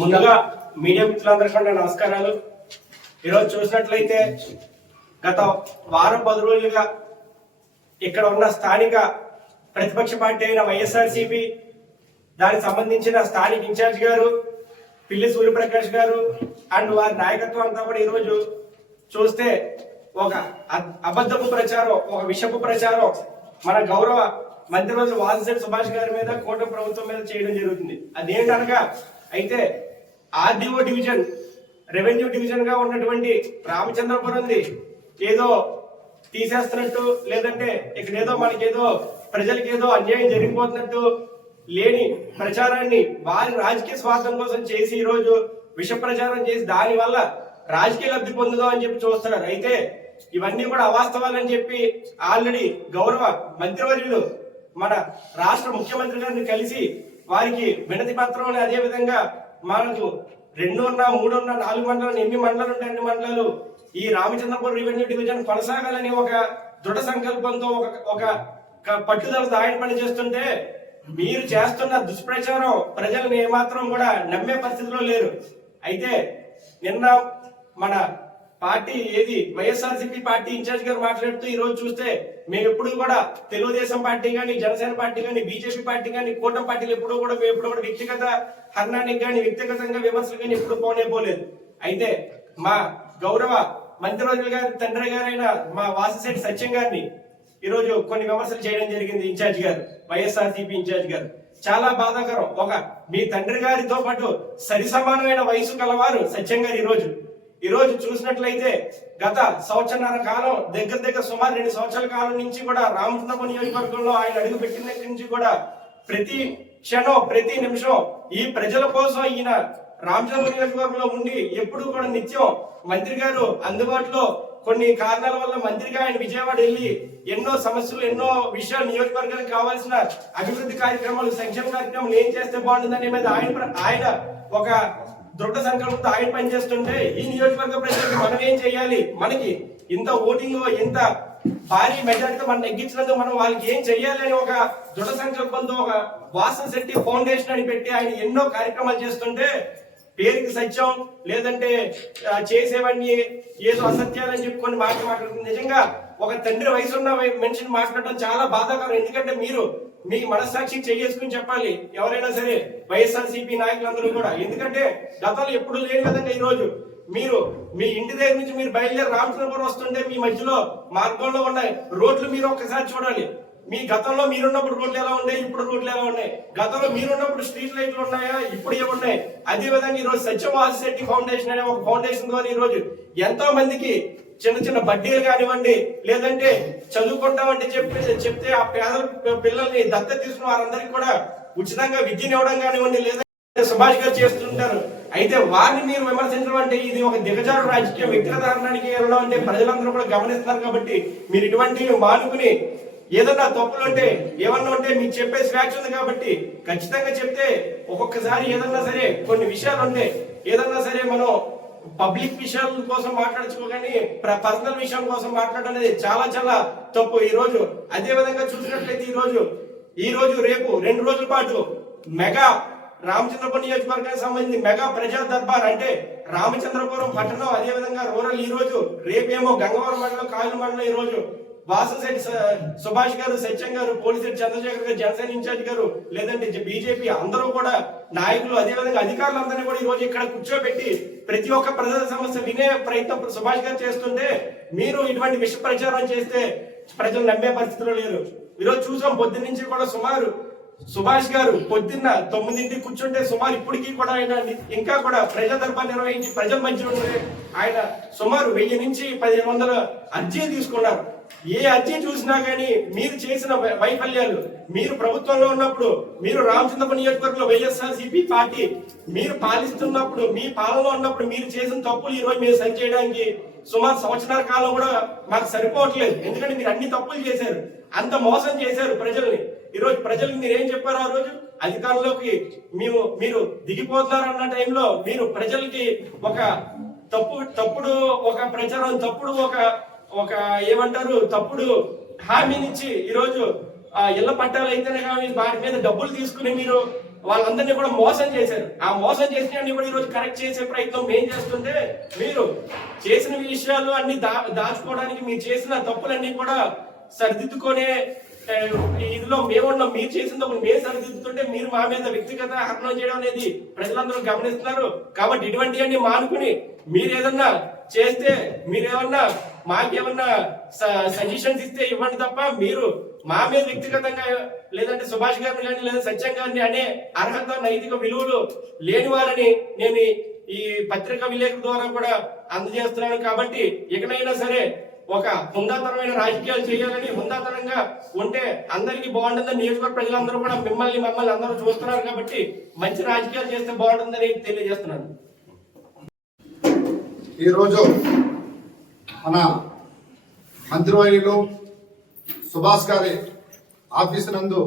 ముందుగా మీడియా మిత్రులందరికీ నమస్కారాలు. ఈరోజు చూసినట్లయితే గత వారం 10 రోజులుగా ఇక్కడ ఉన్న స్థానిక ప్రతిపక్ష పార్టీ అయిన వైఎస్ఆర్సీపీ దానికి సంబంధించిన స్థానిక ఇన్ఛార్జ్ గారు పిల్లి సూర్యప్రకాష్ గారు అండ్ వారి నాయకత్వం అంతా కూడా ఈరోజు చూస్తే ఒక అబద్ధపు ప్రచారం, ఒక విషపు ప్రచారం మన గౌరవ మంత్రివర్యులు వాసిశెట్టి సుభాష్ గారి మీద, కూటమి ప్రభుత్వం మీద చేయడం జరుగుతుంది. అదేంటనగా అయితే ఆర్డీఓ డివిజన్, రెవెన్యూ డివిజన్ గా ఉన్నటువంటి రామచంద్రపురంది ఏదో తీసేస్తున్నట్టు, లేదంటే ఇక్కడ ఏదో మనకేదో ప్రజలకి ఏదో అన్యాయం జరిగిపోతున్నట్టు లేని ప్రచారాన్ని వారి రాజకీయ స్వార్థం కోసం చేసి ఈరోజు విష ప్రచారం చేసి దాని వల్ల రాజకీయ లబ్ధి పొందుదాం అని చెప్పి చూస్తున్నారు. అయితే ఇవన్నీ కూడా అవాస్తవాలని చెప్పి ఆల్రెడీ గౌరవ మంత్రివర్యులు మన రాష్ట్ర ముఖ్యమంత్రి గారిని కలిసి వారికి వినతి పత్రం, అదే విధంగా మనకు 2 ఉన్నా 3 ఉన్నా 4 మండలాలు, ఎన్ని మండలాలు ఉంటే అన్ని మండలాలు ఈ రామచంద్రపురం రెవెన్యూ డివిజన్ కొనసాగాలని ఒక దృఢ సంకల్పంతో ఒక పట్టుదలతో ఆయన పని చేస్తుంటే మీరు చేస్తున్న దుష్ప్రచారం ప్రజలను ఏమాత్రం కూడా నమ్మే పరిస్థితిలో లేరు. అయితే నిన్న మన పార్టీ వైఎస్ఆర్సీపీ పార్టీ ఇన్ఛార్జ్ గారు మాట్లాడుతూ ఈ రోజు చూస్తే మేము ఎప్పుడు కూడా తెలుగుదేశం పార్టీ కానీ, జనసేన పార్టీ కానీ, బీజేపీ పార్టీ కానీ, కూటమి పార్టీలు ఎప్పుడు కూడా వ్యక్తిగత హరణానికి కానీ, వ్యక్తిగతంగా విమర్శలు కానీ ఎప్పుడు పోలేదు. అయితే మా గౌరవ మంత్రివర్యులు గారి తండ్రి గారైన మా వాసిశెట్టి సత్యం గారిని ఈరోజు కొన్ని విమర్శలు చేయడం జరిగింది ఇన్ఛార్జ్ గారు, వైఎస్ఆర్సీపీ ఇన్ఛార్జ్ గారు. చాలా బాధాకరం. మీ తండ్రి గారితో పాటు సరి సమానమైన వయసు కలవారు సత్యం గారు ఈ రోజు చూసినట్లయితే గత సంవత్సరాల కాలం, దగ్గర సుమారు 2 సంవత్సరాల కాలం నుంచి కూడా రామచంద్రపురం నియోజకవర్గంలో ఆయన అడుగు పెట్టిన దగ్గర నుంచి కూడా ప్రతి క్షణం, ప్రతి నిమిషం ఈ ప్రజల కోసం ఈయన రామచంద్రపురం నియోజకవర్గంలో ఉండి ఎప్పుడు కూడా నిత్యం మంత్రి గారు అందుబాటులో, కొన్ని కారణాల వల్ల మంత్రిగా ఆయన విజయవాడ వెళ్ళి ఎన్నో సమస్యలు, ఎన్నో విషయాలు, నియోజకవర్గానికి కావాల్సిన అభివృద్ధి కార్యక్రమాలు, సంక్షేమ కార్యక్రమాలు ఏం చేస్తే బాగుంటుందనే మీద ఆయన ఒక దృఢ సంకల్పంతో ఆయన పనిచేస్తుంటే ఈ నియోజకవర్గ ప్రజలకు మనం ఏం చేయాలి, మనకి ఇంత ఓటింగ్, ఇంత భారీ మెజారిటీతో మనం నెగ్గించినందుకు మనం వాళ్ళకి ఏం చెయ్యాలి అని ఒక దృఢ సంకల్పంతో ఒక వాసిశెట్టి ఫౌండేషన్ అని పెట్టి ఆయన ఎన్నో కార్యక్రమాలు చేస్తుంటే పేరుకి సత్యం, లేదంటే చేసేవన్నీ ఏదో అసత్యాలని చెప్పుకొని మాట్లాడుతుంది. నిజంగా ఒక తండ్రి వయసున్న మనిషిని మాట్లాడడం చాలా బాధాకరం. ఎందుకంటే మీరు మీ మనస్సాక్షి చేసుకుని చెప్పాలి ఎవరైనా సరే, వైఎస్ఆర్సీపీ నాయకులందరూ కూడా. ఎందుకంటే గతంలో ఎప్పుడు లేని విధంగా ఈ రోజు మీరు మీ ఇంటి దగ్గర నుంచి మీరు బయలుదేరి రామచంద్రపురం వస్తుంటే మీ మధ్యలో మార్గంలో ఉన్నాయి రోడ్లు మీరు ఒక్కసారి చూడాలి. మీ గతంలో మీరున్నప్పుడు రోడ్లు ఎలా ఉన్నాయి, ఇప్పుడు రోడ్లు ఎలా ఉన్నాయి, గతంలో మీరున్నప్పుడు స్ట్రీట్ లైట్లు ఉన్నాయా, ఇప్పుడు ఏమున్నాయి. అదే విధంగా ఈ రోజు సత్యం వాసిశెట్టి ఫౌండేషన్ అనే ఒక ఫౌండేషన్ ద్వారా ఈ రోజు ఎంతో మందికి చిన్న బడ్డీలు కానివ్వండి, లేదంటే చదువుకుంటామంటే చెప్తే ఆ పేద పిల్లల్ని దత్తత తీసుకున్న వారందరికీ కూడా ఉచితంగా విద్యనివ్వడం కానివ్వండి, లేదంటే సుభాష్ గారు చేస్తుంటారు. అయితే వారిని మీరు విమర్శించడం అంటే ఇది ఒక దిగజారు రాజకీయం, వ్యక్తిగత హరణానికి వెళ్ళడం అంటే ప్రజలందరూ కూడా గమనిస్తున్నారు. కాబట్టి మీరు ఇటువంటి మానుకుని ఏదన్నా తప్పులు ఉంటే, ఏమన్నా ఉంటే మీకు చెప్పే స్వేచ్ఛ ఉంది కాబట్టి ఖచ్చితంగా చెప్తే, ఒక్కొక్కసారి ఏదన్నా సరే కొన్ని విషయాలు ఉంటే ఏదన్నా సరే మనం పబ్లిక్ విషయాల కోసం మాట్లాడుకోగానే పర్సనల్ విషయం కోసం మాట్లాడడం అనేది చాలా చాలా తప్పు. ఈ రోజు అదే విధంగా చూసినట్లయితే ఈ రోజు రేపు 2 రోజుల పాటు మెగా రామచంద్రపురం నియోజకవర్గానికి సంబంధించి మెగా ప్రజా దర్బార్, అంటే రామచంద్రపురం పట్టణం, అదే విధంగా రూరల్ ఈ రోజు, రేపేమో గంగవరం మండలం, కాయలు మండలం, ఈ రోజు వాసిశెట్టి సుభాష్ గారు, సత్యం గారు, పోలిశెట్టి చంద్రశేఖర్ గారు, జనసేన ఇన్ఛార్జ్ గారు, లేదంటే బీజేపీ అందరూ కూడా నాయకులు, అదేవిధంగా అధికారులందరినీ కూడా ఈ రోజు ఇక్కడ కూర్చోబెట్టి ప్రతి ఒక్క ప్రజల సమస్య వినే ప్రయత్నం సుభాష్ గారు చేస్తుంటే మీరు ఇటువంటి విష ప్రచారం చేస్తే ప్రజలు నమ్మే పరిస్థితిలో లేరు. ఈరోజు చూసాం పొద్దున్న నుంచి కూడా సుమారు సుభాష్ గారు పొద్దున్న 9ంటికి కూర్చుంటే సుమారు ఇప్పటికీ కూడా ఆయన ఇంకా కూడా ప్రజా దర్బార్ నిర్వహించి ప్రజల మధ్య ఉంటే ఆయన సుమారు 1000 నుంచి 1500 అర్జీలు తీసుకున్నారు. ఏ అర్జీ చూసినా కానీ మీరు చేసిన వైఫల్యాలు, మీరు ప్రభుత్వంలో ఉన్నప్పుడు, మీరు రామచంద్రపురం నియోజకవర్గంలో వైఎస్ఆర్సీపీ పార్టీ మీరు పాలిస్తున్నప్పుడు, మీ పాలనలో ఉన్నప్పుడు మీరు చేసిన తప్పులు ఈ రోజు మీరు సరి చేయడానికి సుమారు సంవత్సరాల కాలం కూడా మాకు సరిపోవట్లేదు. ఎందుకంటే మీరు అన్ని తప్పులు చేశారు, అంత మోసం చేశారు ప్రజల్ని. ఈ రోజు ప్రజలకు మీరు ఏం చెప్పారు? ఆ రోజు అధికారంలోకి మీరు దిగిపోతున్నారు అన్న టైంలో మీరు ప్రజలకి ఒక తప్పుడు ఒక ప్రచారం, తప్పుడు ఒక ఏమంటారు, తప్పుడు హామీనిచ్చి ఈరోజు ఇళ్ల పట్టాలు అయితేనే కానీ వాటి మీద డబ్బులు తీసుకుని మీరు వాళ్ళందరినీ కూడా మోసం చేశారు. ఆ మోసం చేసిన కూడా ఈరోజు కరెక్ట్ చేసే ప్రయత్నం మేము చేస్తుంటే మీరు చేసిన విషయాలు అన్ని దాచుకోవడానికి మీరు చేసిన తప్పులన్నీ కూడా సరిదిద్దుకునే ఇదిలో మేమున్నాం. మీరు చేసిన తప్పులు మేము సరిదిద్దుతుంటే మీరు మా మీద వ్యక్తిగత హరణం చేయడం అనేది ప్రజలందరూ గమనిస్తున్నారు. కాబట్టి ఇటువంటివన్నీ మానుకుని మీరు ఏదన్నా చేస్తే మీరేమన్నా మాకేమన్నా సజెషన్స్ ఇస్తే ఇవ్వండి తప్ప మీరు మా మీద వ్యక్తిగతంగా లేదంటే సుభాష్ గారిని కానీ లేదా సత్యం గారిని అనే అర్హత నైతిక విలువలు లేని వారని నేను ఈ పత్రికా విలేకరుల ద్వారా కూడా అందజేస్తున్నాను. కాబట్టి ఇకనైనా సరే ఒక హుందాతరమైన రాజకీయాలు చేయాలని, హుందాతరంగా ఉంటే అందరికీ బాగుంటుందని నియోజకవర్గ ప్రజలందరూ కూడా మమ్మల్ని అందరూ చూస్తున్నారు. కాబట్టి మంచి రాజకీయాలు చేస్తే బాగుంటుందని తెలియజేస్తున్నాను. ఈరోజు మన మంత్రివర్యులు సుభాష్ గారి ఆఫీసు నందు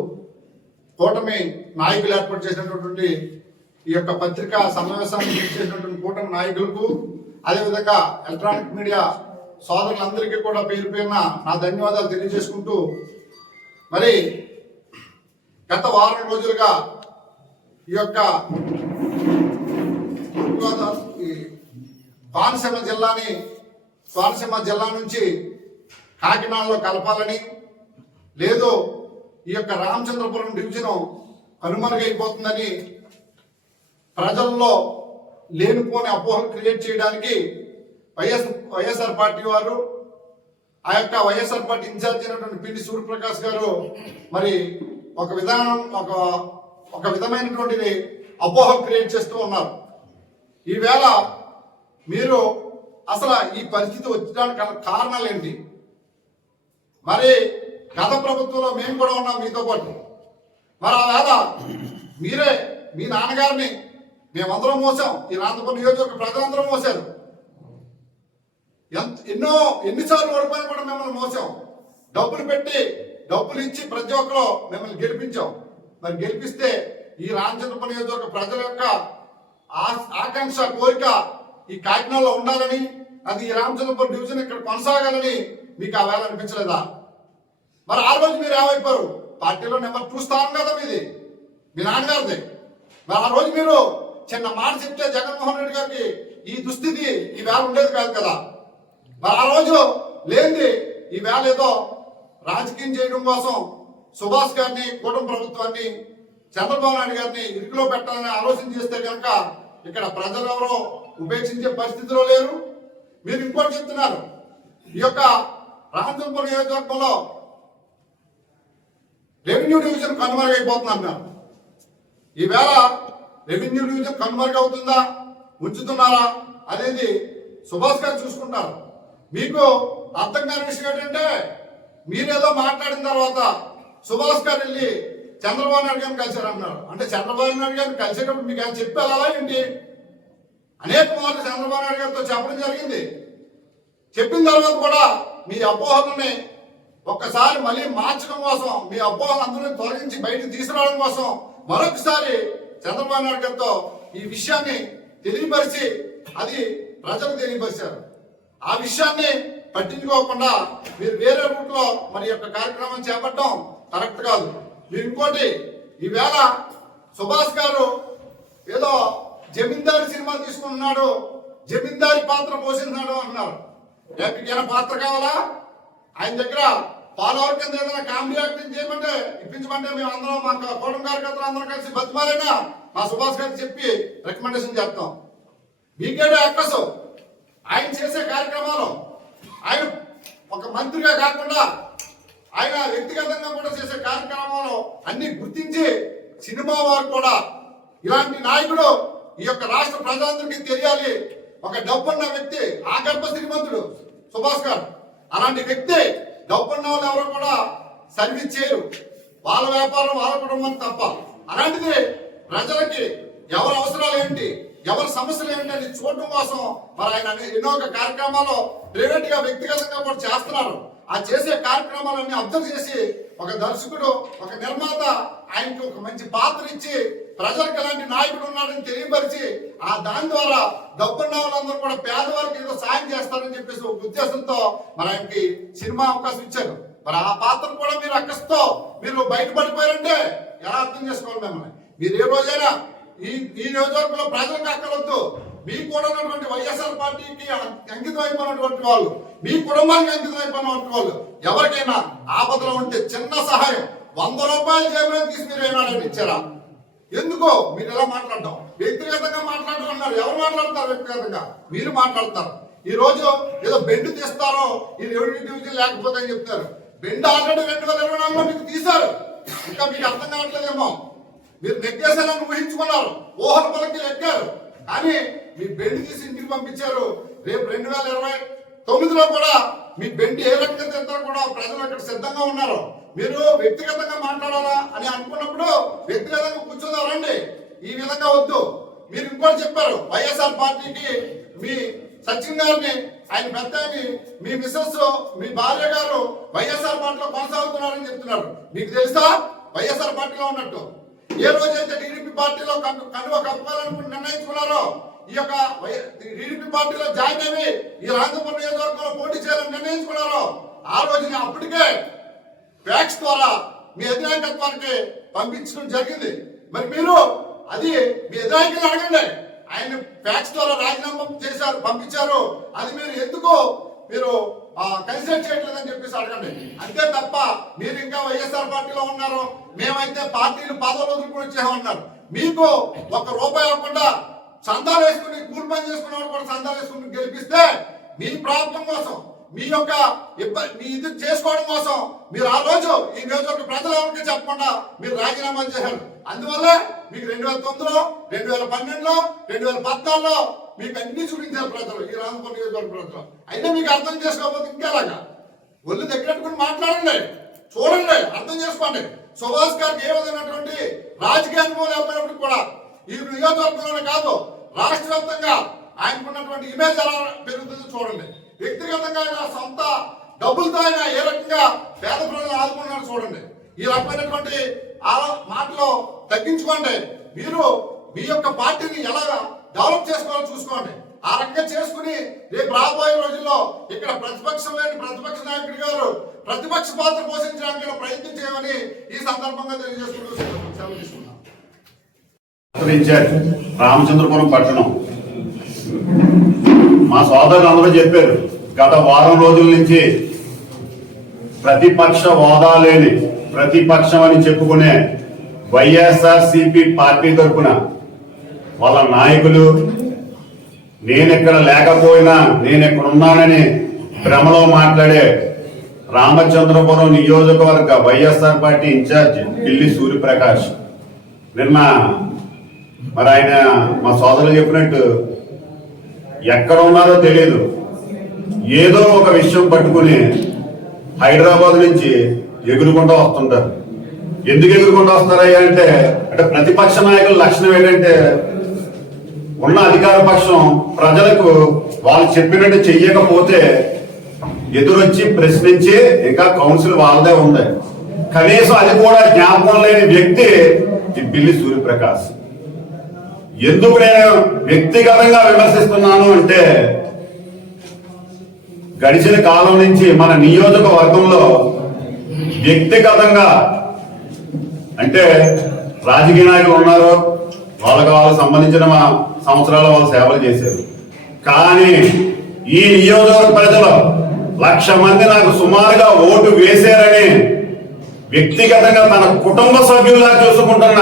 కూటమి నాయకులు ఏర్పాటు చేసినటువంటి ఈ యొక్క పత్రికా సమావేశాన్ని చేసినటువంటి కూటమి నాయకులకు, అదేవిధంగా ఎలక్ట్రానిక్ మీడియా సోదరులందరికీ కూడా పేరు పేరున నా ధన్యవాదాలు తెలియజేసుకుంటూ, మరి గత వారం రోజులుగా ఈ యొక్క కోనసీమ జిల్లా నుంచి కాకినాడలో కలపాలని, లేదు ఈ యొక్క రామచంద్రపురం డివిజన్ కనుమరుగైపోతుందని ప్రజల్లో లేనిపోని అపోహలు క్రియేట్ చేయడానికి వైఎస్ఆర్ పార్టీ వారు, ఆ యొక్క వైఎస్ఆర్ పార్టీ ఇన్ఛార్జ్ అయినటువంటి పిల్లి సూర్యప్రకాష్ గారు మరి ఒక విధమైనటువంటి అపోహలు క్రియేట్ చేస్తూ ఉన్నారు. ఈవేళ మీరు అసలు ఈ పరిస్థితి వచ్చడానికి కారణాలు ఏంటి? మరి గత ప్రభుత్వంలో మేము కూడా ఉన్నాం మీతో పాటు. మరి ఆ వేళ మీరే మీ నాన్నగారిని మేమందరం మోసాం, ఈ అనంతపురం నియోజకవర్గ ప్రజలందరూ మోసారు. ఎన్నిసార్లు ఓడిపోయినా కూడా మిమ్మల్ని మోసాం. డబ్బులు ఇచ్చి ప్రతి ఒక్కరు మిమ్మల్ని గెలిపించాం. మరి గెలిపిస్తే ఈ రామచంద్రపురం నియోజకవర్గ ప్రజల యొక్క ఆకాంక్ష, కోరిక ఈ కాకినాడలో ఉండాలని, అది ఈ రామచంద్రపురం డివిజన్ ఇక్కడ కొనసాగాలని మీకు ఆ వేళ అనిపించలేదా? మరి ఆ రోజు మీరు ఏమైపోయారు? పార్టీలో నెంబర్ 2 స్థానం కదా మీది, మీ నాన్నగారిది. మరి ఆ రోజు మీరు చిన్న మాట చెప్తే జగన్మోహన్ రెడ్డి గారికి ఈ దుస్థితి ఈ వేళ ఉండేది కాదు కదా. మరి ఆ రోజు లేనిది ఈ వేళ ఏదో రాజకీయం చేయడం కోసం సుభాష్ గారిని, కూటమి ప్రభుత్వాన్ని, చంద్రబాబు నాయుడు గారిని ఇరుకులో పెట్టాలని ఆలోచన చేస్తే కనుక ఇక్కడ ప్రజలు ఎవరో ఉపేక్షించే పరిస్థితిలో లేరు. మీరు ఇంకోటి చెప్తున్నారు, ఈ యొక్క రామచంద్రపురం నియోజకవర్గంలో రెవెన్యూ డివిజన్ కనుమరుగైపోతుంది అన్నారు. ఈవేళ రెవెన్యూ డివిజన్ కనుమరుగవుతుందా, ఉంచుతున్నారా అనేది సుభాష్ గారు చూసుకుంటారు. మీకు అర్థం కాని విషయం ఏంటంటే, మీరేదో మాట్లాడిన తర్వాత సుభాష్ గారు వెళ్ళి చంద్రబాబు నాయుడు గారిని కలిశారన్నారు. అంటే చంద్రబాబు నాయుడు గారిని కలిసేటప్పుడు మీకు ఆయన చెప్పారా ఏంటి? అనేక మార్లు చంద్రబాబు నాయుడు గారితో చెప్పడం జరిగింది. చెప్పిన తర్వాత కూడా మీ అపోహలని ఒక్కసారి మళ్ళీ మార్చడం కోసం, మీ అపోహలు అందరినీ తొలగించి బయటకు తీసుకురావడం కోసం మరొకసారి చంద్రబాబు నాయుడు గారితో ఈ విషయాన్ని తెలియపరిచి అది ప్రజలకు తెలియపరిచారు. ఆ విషయాన్ని పట్టించుకోకుండా మీరు వేరే రూట్ లో మరి యొక్క కార్యక్రమం చేపట్టడం కరెక్ట్ కాదు. మీరు ఇంకోటి, ఈవేళ సుభాష్ గారు ఏదో జమీందారి సినిమా తీసుకుంటున్నాడు, జమీందారి పాత్ర పోషిస్తున్నాడు అంటున్నారు. ఏమైనా పాత్ర కావాలా? ఆయన దగ్గర ఫాలోవర్ కింద ఏదైనా కామెడీ యాక్టింగ్ చేయమంటే ఇప్పించమంటే మేము అందరం మా కోటం కార్యకర్తలు అందరం కలిసి బతిమాలైనా మా సుభాష్ గారికి చెప్పి రికమెండేషన్ చేస్తాం. మీకేడే అక్కసు ఆయన చేసే కార్యక్రమాలు, ఆయన ఒక మంత్రిగా కాకుండా ఆయన వ్యక్తిగతంగా కూడా చేసే కార్యక్రమాలు అన్ని గుర్తించి సినిమా వారు కూడా ఇలాంటి నాయకుడు ఈ యొక్క రాష్ట్ర ప్రజలందరికీ తెలియాలి. ఒక డబ్బున్న వ్యక్తి, ఆగర్భ శ్రీమంతుడు సుభాష్ గారు. అలాంటి వ్యక్తి డబ్బున్న వాళ్ళు ఎవరు కూడా సర్వీస్ చేయరు, వాళ్ళ వ్యాపారం వాళ్ళ కుటుంబం తప్ప. అలాంటిది ప్రజలకి ఎవరి అవసరాలు ఏంటి, ఎవరి సమస్యలు ఏంటి అని చూడటం కోసం మరి ఆయన ఎన్నో కార్యక్రమాలు ప్రైవేట్ గా వ్యక్తిగతంగా కూడా చేస్తున్నారు. ఆ చేసే కార్యక్రమాలన్నీ అబ్జర్వ్ చేసి ఒక దర్శకుడు, ఒక నిర్మాత ఆయనకి ఒక మంచి పాత్ర ఇచ్చి ప్రజలకు ఎలాంటి నాయకుడు ఉన్నాడని తెలియపరిచి ఆ దాని ద్వారా డబ్బున్న వాళ్ళందరూ కూడా పేదవారికి ఏదో సాయం చేస్తారని చెప్పేసి ఒక ఉద్దేశంతో మరి ఆయనకి సినిమా అవకాశం ఇచ్చారు. మరి ఆ పాత్ర కూడా మీరు అక్కస్తో మీరు బయటపడిపోయారంటే ఎలా అర్థం చేసుకోవాలి మిమ్మల్ని? మీరు ఏ రోజైనా ఈ నియోజకవర్గంలో ప్రజలకు అక్కడొద్దు, మీకు కూడా ఉన్నటువంటి వైఎస్ఆర్ పార్టీకి అంకితం అయిపోయినటువంటి వాళ్ళు, మీ కుటుంబానికి అంకితం అయిపోయినటువంటి వాళ్ళు ఎవరికైనా ఆపదలో ఉంటే చిన్న సహాయం 100 రూపాయలు జేబులో తీసి మీరు ఏనాడని ఇచ్చారా? ఎందుకో మీరు ఎలా మాట్లాడటం? వ్యక్తిగతంగా మాట్లాడుతున్నారు. ఎవరు మాట్లాడతారు? వ్యక్తిగతంగా మీరు మాట్లాడతారు. ఈ రోజు ఏదో బెండ్ తీస్తారో ఈ రెవెన్యూ డివిజన్ లేకపోతే అని చెప్తారు. బెండ్ ఆల్రెడీ 2024లో మీకు తీశారు. ఇంకా మీకు అర్థం కావట్లేదేమో. మీరు నెగ్గేశారని ఊహించుకున్నారు, ఊహల పలకి ఎక్కారు, కానీ మీ బెండ్ తీసి ఇంటికి పంపించారు. రేపు 2029లో కూడా మీ బెండ్ ఏ రకంగా తింటారో కూడా ప్రజలు అక్కడ సిద్ధంగా ఉన్నారు. మీరు వ్యక్తిగతంగా మాట్లాడాలా అని అనుకున్నప్పుడు వ్యక్తిగతంగా కూర్చున్నారండి. ఈ విధంగా వద్దు. మీరు ఇంకోటి చెప్పారు, వైఎస్ఆర్ పార్టీకి మీ సచిన్ గారిని, ఆయన పెద్ద మీ మిస్సెస్, మీ భార్య గారు వైఎస్ఆర్ పార్టీలో కొనసాగుతున్నారని చెప్తున్నారు. మీకు తెలుసా వైఎస్ఆర్ పార్టీలో ఉన్నట్టు? ఏ రోజైతే టీడీపీ పార్టీలో కనువ కప్పాలని నిర్ణయించుకున్నారో, ఈ యొక్క టీడీపీ పార్టీలో జాయిన్ అయ్యి ఈ రాజపురం నియోజకవర్గంలో పోటీ చేయాలని నిర్ణయించుకున్నారో, ఆ రోజున అప్పటికే ఫ్యాక్స్ ద్వారా మీ అధినాయకత్వానికి పంపించడం జరిగింది. మరి మీరు అది మీ అధినాయకులు అడగండి. ఆయన ఫ్యాక్స్ ద్వారా రాజీనామా చేశారు, పంపించారు. అది మీరు ఎందుకు మీరు కన్సిడర్ చేయట్లేదని చెప్పేసి అడగండి. అంతే తప్ప మీరు ఇంకా వైఎస్ఆర్ పార్టీలో ఉన్నారు, మేమైతే పార్టీలు పదవులు వదులుకుని వచ్చామన్నారు. మీకు 1 రూపాయి ఇవ్వకుండా చందాలు వేసుకుని కూలి పని చేసుకున్నవాడు కూడా చందాలు వేసుకుని గెలిపిస్తే మీ ప్రాంతం కోసం, మీ యొక్క మీ ఇది చేసుకోవడం కోసం మీరు ఆ రోజు ఈ నియోజకవర్గ ప్రజల ఎవరికి చెప్పకుండా మీరు రాజీనామా చేశారు. అందువల్ల మీకు 2009లో, 2012లో, 2014లో మీకు అన్ని చూపించారు ప్రజలు, ఈ రాజపురం నియోజకవర్గ ప్రజలు. అయితే మీకు అర్థం చేసుకోకపోతే ఇంకేలాగా ఒళ్ళు దగ్గరట్టుకుని మాట్లాడండి, చూడండి, అర్థం చేసుకోండి. సుభాష్ గారికి ఏ విధమైనటువంటి రాజకీయ అనుభవం లేకపోయినప్పుడు కూడా ఈ నియోజకవర్గంలోనే కాదు రాష్ట్ర వ్యాప్తంగా ఆయనకున్నటువంటి ఇమేజ్ ఎలా పెరుగుతుందో చూడండి. వ్యక్తిగతంగా ఆయన సొంత డబ్బులతో ఆయన ఏ రకంగా పేద ప్రజలు ఆదుకున్నారో చూడండి. ఈ రకమైనటువంటి మాటలు తగ్గించుకోండి. మీరు మీ యొక్క పార్టీని ఎలా డెవలప్ చేసుకోవాలో చూసుకోండి. ఆ రకంగా చేసుకుని రేపు రాబోయే రోజుల్లో ఇక్కడ ప్రతిపక్షం లేని ప్రతిపక్ష నాయకుడి గారు ప్రతిపక్ష పాత్ర పోషించడానికి ప్రయత్నం చేయమని ఈ సందర్భంగా తెలియజేసుకుంటూ సెలవు తీసుకున్నాం. రామచంద్రపురం పట్టణం మా సోదరులు అందరూ చెప్పారు, గత వారం రోజుల నుంచి ప్రతిపక్ష హోదా లేని ప్రతిపక్షం అని చెప్పుకునే వైఎస్ఆర్సీపీ పార్టీ తరఫున వాళ్ళ నాయకులు నేనెక్కడ లేకపోయినా నేనెక్కడ ఉన్నానని భ్రమలో మాట్లాడే రామచంద్రపురం నియోజకవర్గ వైఎస్ఆర్ పార్టీ ఇన్ఛార్జ్ పిల్లి సూర్యప్రకాష్ నిన్న మరి ఆయన మా సోదరులు చెప్పినట్టు ఎక్కడ ఉన్నారో తెలియదు, ఏదో ఒక విషయం పట్టుకుని హైదరాబాద్ నుంచి ఎగురుకుంటూ వస్తుంటారు. ఎందుకు ఎగురుకుంటూ వస్తారయ్యా అంటే ప్రతిపక్ష నాయకుల లక్షణం ఏంటంటే ఉన్న అధికార పక్షం ప్రజలకు వాళ్ళు చెప్పినట్టు చెయ్యకపోతే ఎదురొచ్చి ప్రశ్నించి ఇంకా కౌన్సిల్ వాళ్ళదే ఉంది. కనీసం అది కూడా జ్ఞాపకం లేని వ్యక్తి ఈ పిల్లి సూర్యప్రకాష్. ఎందుకు నేను వ్యక్తిగతంగా విమర్శిస్తున్నాను అంటే గడిచిన కాలం నుంచి మన నియోజకవర్గంలో వ్యక్తిగతంగా అంటే రాజకీయ నాయకులు ఉన్నారు, వాళ్ళకు సంబంధించిన సంవత్సరాలు వాళ్ళు సేవలు చేశారు. కానీ ఈ నియోజకవర్గ ప్రజలు 1,00,000 మంది నాకు సుమారుగా ఓటు వేశారని వ్యక్తిగతంగా తన కుటుంబ సభ్యులుగా చూసుకుంటున్న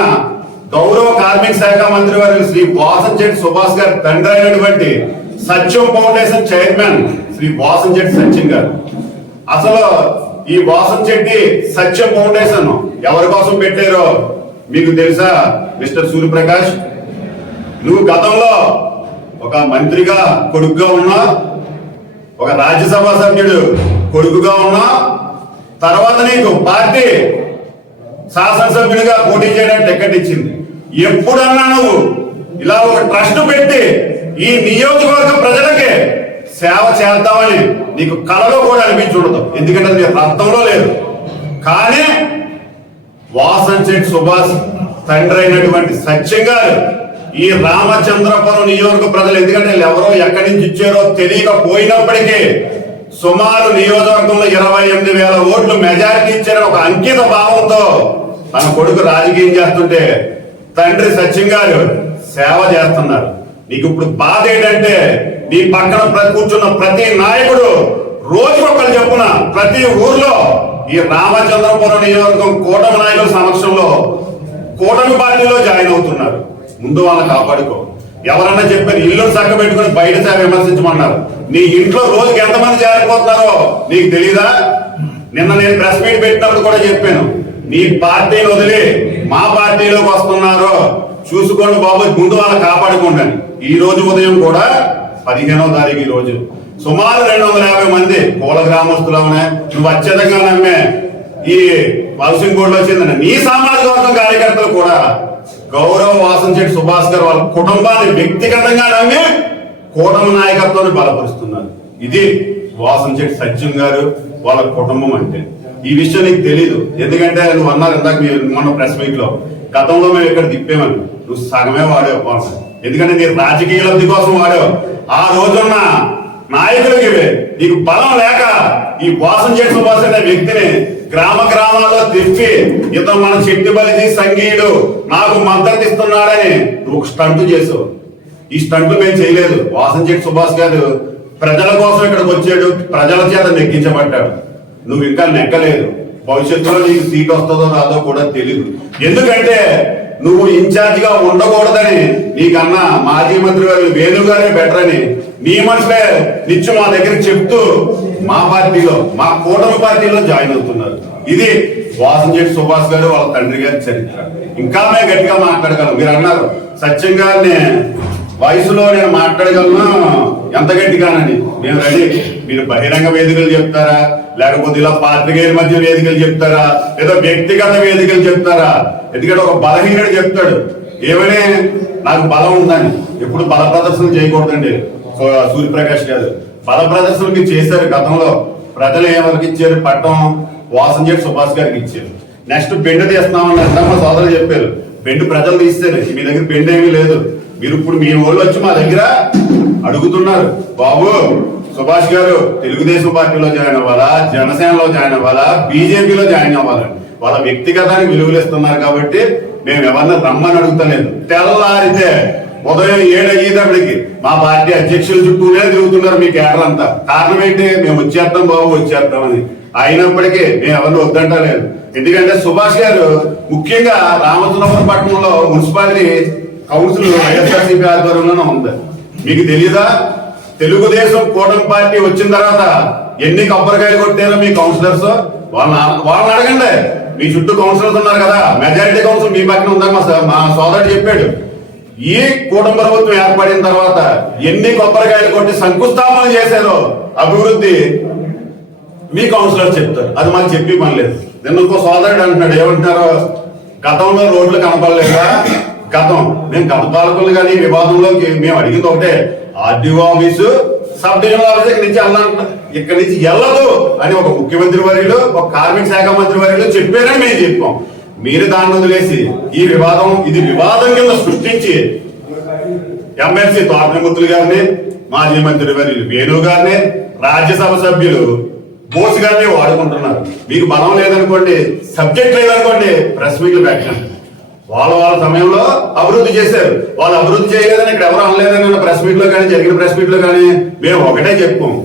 గౌరవ కార్మిక శాఖ మంత్రి వారు శ్రీ వాసంశెట్టి సుభాష్ గారి తండ్రి అయినటువంటి సత్యం ఫౌండేషన్ చైర్మన్ శ్రీ వాసంశెట్టి సత్యం గారు. అసలు ఈ వాసంశెట్టి సత్యం ఫౌండేషన్ ఎవరి కోసం పెట్టారో మీకు తెలుసా మిస్టర్ సూర్యప్రకాష్? నువ్వు గతంలో ఒక మంత్రిగా కొడుకుగా ఉన్నా, ఒక రాజ్యసభ సభ్యుడు కొడుకుగా ఉన్నా, తర్వాత నీకు పార్టీ శాసనసభ్యుడిగా పోటీ చేయడానికి టికెట్ ఇచ్చింది. ఎప్పుడన్నా నువ్వు ఇలా ఒక ట్రస్ట్ పెట్టి ఈ నియోజకవర్గ ప్రజలకి సేవ చేద్దామని నీకు కలలో కూడా అనిపించుండదు, ఎందుకంటే నీ రక్తంలో లేదు. కానీ వాసంశెట్టి సుభాష్ తండ్రి అయినటువంటి సత్యం గారు ఈ రామచంద్రపురం నియోజక ప్రజలు, ఎందుకంటే ఎవరో ఎక్కడి నుంచి ఇచ్చారో తెలియకపోయినప్పటికీ సుమారు నియోజకవర్గంలో 28,000 ఓట్లు మెజారిటీ ఇచ్చిన ఒక అంకిత భావంతో తన కొడుకు రాజకీయం చేస్తుంటే తండ్రి సత్యం గారు సేవ చేస్తున్నారు. నీకు ఇప్పుడు బాధ ఏంటంటే నీ పక్కన కూర్చున్న ప్రతి నాయకుడు రోజుకొకరు చెప్పున ప్రతి ఊర్లో ఈ రామచంద్రపురం నియోజకవర్గం కూటమి నాయకుల సమక్షంలో కూటమి పార్టీలో జాయిన్ అవుతున్నారు. ముందు వాళ్ళని కాపాడుకో. ఎవరన్నా చెప్పారు ఇల్లు చక్క పెట్టుకుని బయట సేవ విమర్శించమన్నారు. నీ ఇంట్లో రోజుకి ఎంతమంది జారిపోతున్నారో నీకు తెలీదా? నిన్న నేను ప్రెస్ మీట్ పెట్టినప్పుడు కూడా చెప్పాను, నీ పార్టీని వదిలి మా పార్టీలోకి వస్తున్నారో చూసుకోండి బాబు, ముందు వాళ్ళని కాపాడుకోండి. ఈ రోజు ఉదయం కూడా 15వ తారీఖు ఈ రోజు సుమారు 250 మంది పూల గ్రామస్తులనే నువ్వు అత్యధికంగా నమ్మే ఈ హౌసింగ్ బోర్డులో చెందిన నీ సామాజిక వర్గం కార్యకర్తలు కూడా గౌరవ వాసంశెట్టి సుభాష్ గారు వాళ్ళ కుటుంబాన్ని వ్యక్తిగతంగా నమ్మి కూటమి నాయకత్వాన్ని బలపరుస్తున్నారు. ఇది వాసంశెట్టి సత్యం గారు వాళ్ళ కుటుంబం అంటే. ఈ విషయం నీకు తెలీదు, ఎందుకంటే నువ్వు అన్నారు ఇందాక మొన్న ప్రెస్ మీట్ లో గతంలో మేము ఇక్కడ తిప్పేమని, నువ్వు సగమే వాడేవు. ఎందుకంటే నీ రాజకీయ లబ్ధి కోసం వాడావు. ఆ రోజున్న నాయకులకి నీకు బలం లేక ఈ వాసంశెట్టి సుభాష్ అనే వ్యక్తిని గ్రామ గ్రామాల్లో తిప్పి ఇతను మన చెట్టు బలిది సంగీయుడు నాకు మద్దతు ఇస్తున్నాడని నువ్వు ఒక స్టంట్ చేసావు. ఈ స్టంట్ మేము చేయలేదు. వాసంశెట్టి సుభాష్ గారు ప్రజల కోసం ఇక్కడికి వచ్చాడు, ప్రజల చేత నెగ్గించబడ్డాడు. నువ్వు ఇంకా నెగ్గలేదు. భవిష్యత్తులో నీకు సీట్ వస్తుందో రాదో కూడా తెలియదు. ఎందుకంటే నువ్వు ఇన్ఛార్జ్ గా ఉండకూడదని నీకన్నా మాజీ మంత్రి గారు వేణు గారే బెటర్ అని నీ మనసులే నిత్యం మా దగ్గరికి చెప్తూ మా పార్టీలో మా కూటమి పార్టీలో జాయిన్ అవుతున్నారు. ఇది వాసంశెట్టి సుభాష్ గారు వాళ్ళ తండ్రి గారి చరిత్ర. ఇంకా మేము గట్టిగా మాట్లాడగలం. మీరు అన్నారు సత్యం గారిని వయసులో నేను మాట్లాడగలను ఎంత గట్టిగానని. మేము రెడీ. మీరు బహిరంగ వేదికలు చెప్తారా, లేకపోతే ఇలా పాత్రికేయుల మధ్య వేదికలు చెప్తారా, లేదా వ్యక్తిగత వేదికలు చెప్తారా? ఎందుకంటే ఒక బలహీనుడు చెప్తాడు ఏమని, నాకు బలం ఉందని. ఎప్పుడు బల ప్రదర్శన చేయకూడదండి. సూర్యప్రకాష్ గారు బల ప్రదర్శన మీరు చేశారు గతంలో. ప్రజలు ఎవరికి ఇచ్చారు? పట్టం వాసంశెట్టి సుభాష్ గారికి ఇచ్చారు. నెక్స్ట్ బెండ్ తీస్తున్నామని అంటే మా సోదరులు చెప్పారు. బెండ్ ప్రజలు తీస్తారు, మీ దగ్గర బెండ్ ఏమీ లేదు. మీరు ఇప్పుడు మీ ఊళ్ళో వచ్చి మా దగ్గర అడుగుతున్నారు, బాబు సుభాష్ గారు తెలుగుదేశం పార్టీలో జాయిన్ అవ్వాలా, జనసేనలో జాయిన్ అవ్వాలా, బీజేపీలో జాయిన్ అవ్వాలని. వాళ్ళ వ్యక్తిగతానికి విలువలు ఇస్తున్నారు కాబట్టి మేము ఎవరిని రమ్మని అడుగుతలేదు. తెల్లారితే ఉదయం 7 అయ్యేటప్పటికి మా పార్టీ అధ్యక్షుల చుట్టూనే తిరుగుతున్నారు మీ కేడర్ అంతా. కారణం ఏంటి? మేము వచ్చేస్తాం బాబు వచ్చేస్తామని. అయినప్పటికీ మేము ఎవరిని వద్దంటలేదు. ఎందుకంటే సుభాష్ గారు ముఖ్యంగా రామచంద్రపురం పట్టణంలో మున్సిపాలిటీ కౌన్సిల్ వైఎస్ఆర్సీపీ ఆధ్వర్యంలోనే ఉంది. మీకు తెలీదా? తెలుగుదేశం కూటమి పార్టీ వచ్చిన తర్వాత ఎన్ని కొబ్బరికాయలు కొట్టారో మీ కౌన్సిలర్స్ వాళ్ళని అడగండి. మీ చుట్టూ కౌన్సిలర్స్ ఉన్నారు కదా, మెజారిటీ కౌన్సిల్ మీ పక్కన ఉందని మా సోదరుడు చెప్పాడు. ఈ కూటమి ప్రభుత్వం ఏర్పడిన తర్వాత ఎన్ని కొబ్బరికాయలు కొట్టి శంకుస్థాపన చేశారో అభివృద్ధి మీ కౌన్సిలర్ చెప్తారు. అది మాకు చెప్పి పని లేదు. నిన్న ఇంకో సోదరుడు అంటున్నాడు, ఏమంటున్నారు, గతంలో రోడ్లు కనపడలేదా? గతం మేము గత పాలకులు కానీ వివాదంలోకి మేము అడిగింది ఒకటే, RDO office sub divisional office ఇక్కడి నుంచి వెళ్ళదు అని ఒక ముఖ్యమంత్రి వర్యులు, ఒక కార్మిక శాఖ మంత్రి వర్యులు చెప్పారని మేము చెప్పాం. మీరు దాన్ని వదిలేసి ఈ వివాదం ఇది వివాదం కింద సృష్టించి ఎమ్మెల్సీ తోటమూర్తులు గారిని, మాజీ మంత్రి వర్యులు వేణు గారిని, రాజ్యసభ సభ్యులు బోస్ గారిని వాడుకుంటున్నారు. మీకు బలం లేదనుకోండి, సబ్జెక్ట్ లేదనుకోండి, ప్రెస్ మీట్లు పెట్టండి. వాళ్ళ సమయంలో అభివృద్ధి చేశారు. వాళ్ళు అభివృద్ధి చేయలేదని ఇక్కడ ఎవరు అనలేదని ప్రెస్ మీట్ లో కానీ జరిగిన ప్రెస్ మీట్ లో కానీ మేము ఒకటే చెప్పాం,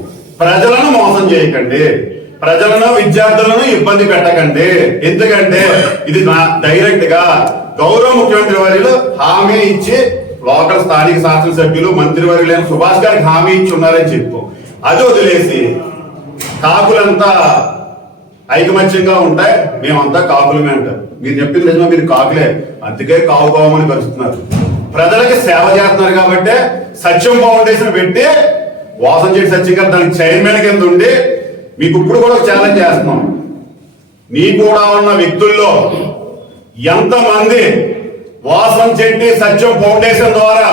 ప్రజలను మోసం చేయకండి, ప్రజలను విద్యార్థులను ఇబ్బంది పెట్టకండి. ఎందుకంటే ఇది డైరెక్ట్ గా గౌరవ ముఖ్యమంత్రి వర్యులు హామీ ఇచ్చి లోకల్ స్థానిక శాసనసభ్యులు మంత్రి వర్యులైన సుభాష్ గారికి హామీ ఇచ్చి ఉన్నారని చెప్పాం. అది వదిలేసి కాకులంతా ఐకమత్యంగా ఉంటాయి, మేమంతా కాకులమే అంటారు. మీరు చెప్పింది నిజమా, మీరు కాకులే, అందుకే కావు కావమని కలుస్తున్నారు. ప్రజలకి సేవ చేస్తున్నారు కాబట్టి సత్యం ఫౌండేషన్ పెట్టి వాసంశెట్టి సత్యం గారు దానికి చైర్మన్ కింద ఉండి మీకు ఇప్పుడు కూడా ఛాలెంజ్ చేస్తున్నాం. నీ కూడా ఉన్న వ్యక్తుల్లో ఎంతమంది వాసంశెట్టి సత్యం ఫౌండేషన్ ద్వారా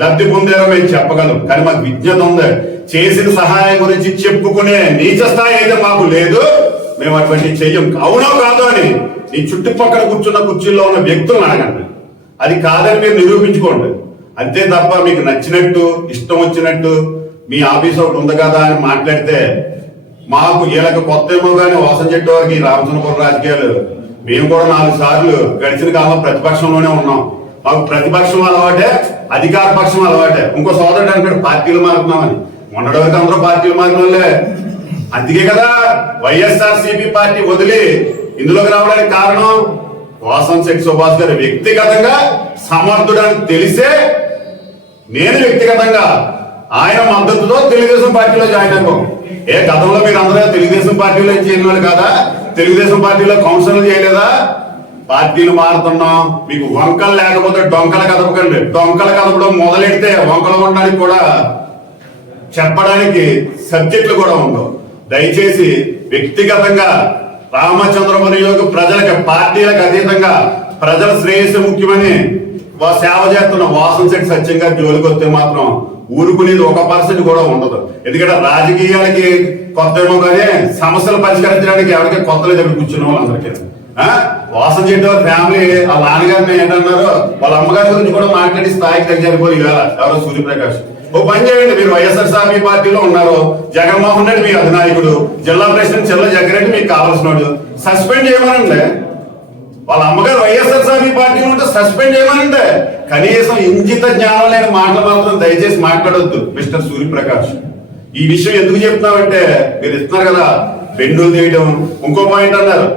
లబ్ధి పొందారో మేము చెప్పగలం. కానీ మాకు విజ్ఞత ఉంది, చేసిన సహాయం గురించి చెప్పుకునే నీచ స్థాయి అయితే మాకు లేదు. మేము అటువంటి చెయ్యం. అవునో కాదో అని నీ చుట్టుపక్కల కూర్చున్న కుర్చీల్లో ఉన్న వ్యక్తులను అడగండి. అది కాదని మీరు నిరూపించుకోండి. అంతే తప్ప మీకు నచ్చినట్టు ఇష్టం వచ్చినట్టు మీ ఆఫీస్ ఒకటి ఉంది కదా అని మాట్లాడితే మాకు వీళ్ళకి కొత్త ఏమో కానీ వాసంశెట్టి వారికి రామచంద్రపురం రాజకీయాలు మేము కూడా 4 సార్లు గడిచిన కాలంలో ప్రతిపక్షంలోనే ఉన్నాం. మాకు ప్రతిపక్షం అలవాటే, అధికార పక్షం అలవాటే. ఇంకో సోదరుడు అంటాడు పార్టీలు మారుతున్నామని. మొన్నటి వరకు అందరూ పార్టీలు మారిన వాళ్ళే. అందుకే కదా వైఎస్ఆర్సీపీ పార్టీ వదిలి ఇందులోకి రావడానికి కారణం వాసంశెట్టి సుభాష్ గారు వ్యక్తిగతంగా సమర్థుడని తెలిసే నేను వ్యక్తిగతంగా ఆయన మద్దతుతో తెలుగుదేశం పార్టీలో జాయిన్ అయ్యాం. గతంలో మీరు అందరూ తెలుగుదేశం పార్టీలో చేరిన వాళ్ళు కదా, తెలుగుదేశం పార్టీలో కౌన్సిలర్ చేయలేదా? పార్టీలు మారుతున్నాం, మీకు వంకలు లేకపోతే డొంకలు కదపకండి. డొంకలు కదపడం మొదలెడితే వంకలు ఉండడానికి కూడా చెప్పడానికి సబ్జెక్టులు కూడా ఉండవు. దయచేసి వ్యక్తిగతంగా రామచంద్రపురం నియోజక ప్రజలకు, పార్టీలకు అతీతంగా ప్రజల శ్రేయస్సు ముఖ్యమని సేవ చేస్తున్న వాసంశెట్టి సత్యం గారి జోలికి వస్తే మాత్రం ఊరుకునేది 1% కూడా ఉండదు. ఎందుకంటే రాజకీయాలకి కొత్త ఏమో కానీ సమస్యలు పరిష్కరించడానికి ఎవరికి కొత్త లేదు అక్కడ కూర్చున్న వాళ్ళందరికీ. వాసంశెట్టి వాళ్ళ ఫ్యామిలీ వాళ్ళ నాన్నగారిని ఏంటన్నారు, వాళ్ళ అమ్మగారి గురించి కూడా మాట్లాడి స్థాయికి తగ్గిపోయి ఎవరో సూర్యప్రకాష్. ఓ పని చేయండి, మీరు వైఎస్ఆర్సీపీ పార్టీలో ఉన్నారు, జగన్మోహన్ రెడ్డి మీ అధినాయకుడు, జిల్లా ప్రెసిడెంట్ చెల్ల జగ్గారెడ్డి మీకు కావాల్సినోడు, సస్పెండ్ చేయమనండి. వాళ్ళ అమ్మగారు వైఎస్ఆర్సీపీ పార్టీలో ఉంటే సస్పెండ్ చేయమనండి. కనీసం ఇంజిత జ్ఞానం లేని మాటలు మాత్రం దయచేసి మాట్లాడొద్దు మిస్టర్ సూర్యప్రకాష్. ఈ విషయం ఎందుకు చెప్తున్నామంటే మీరు ఇస్తున్నారు కదా బెండులు తీయడం. ఇంకో పాయింట్ అన్నారు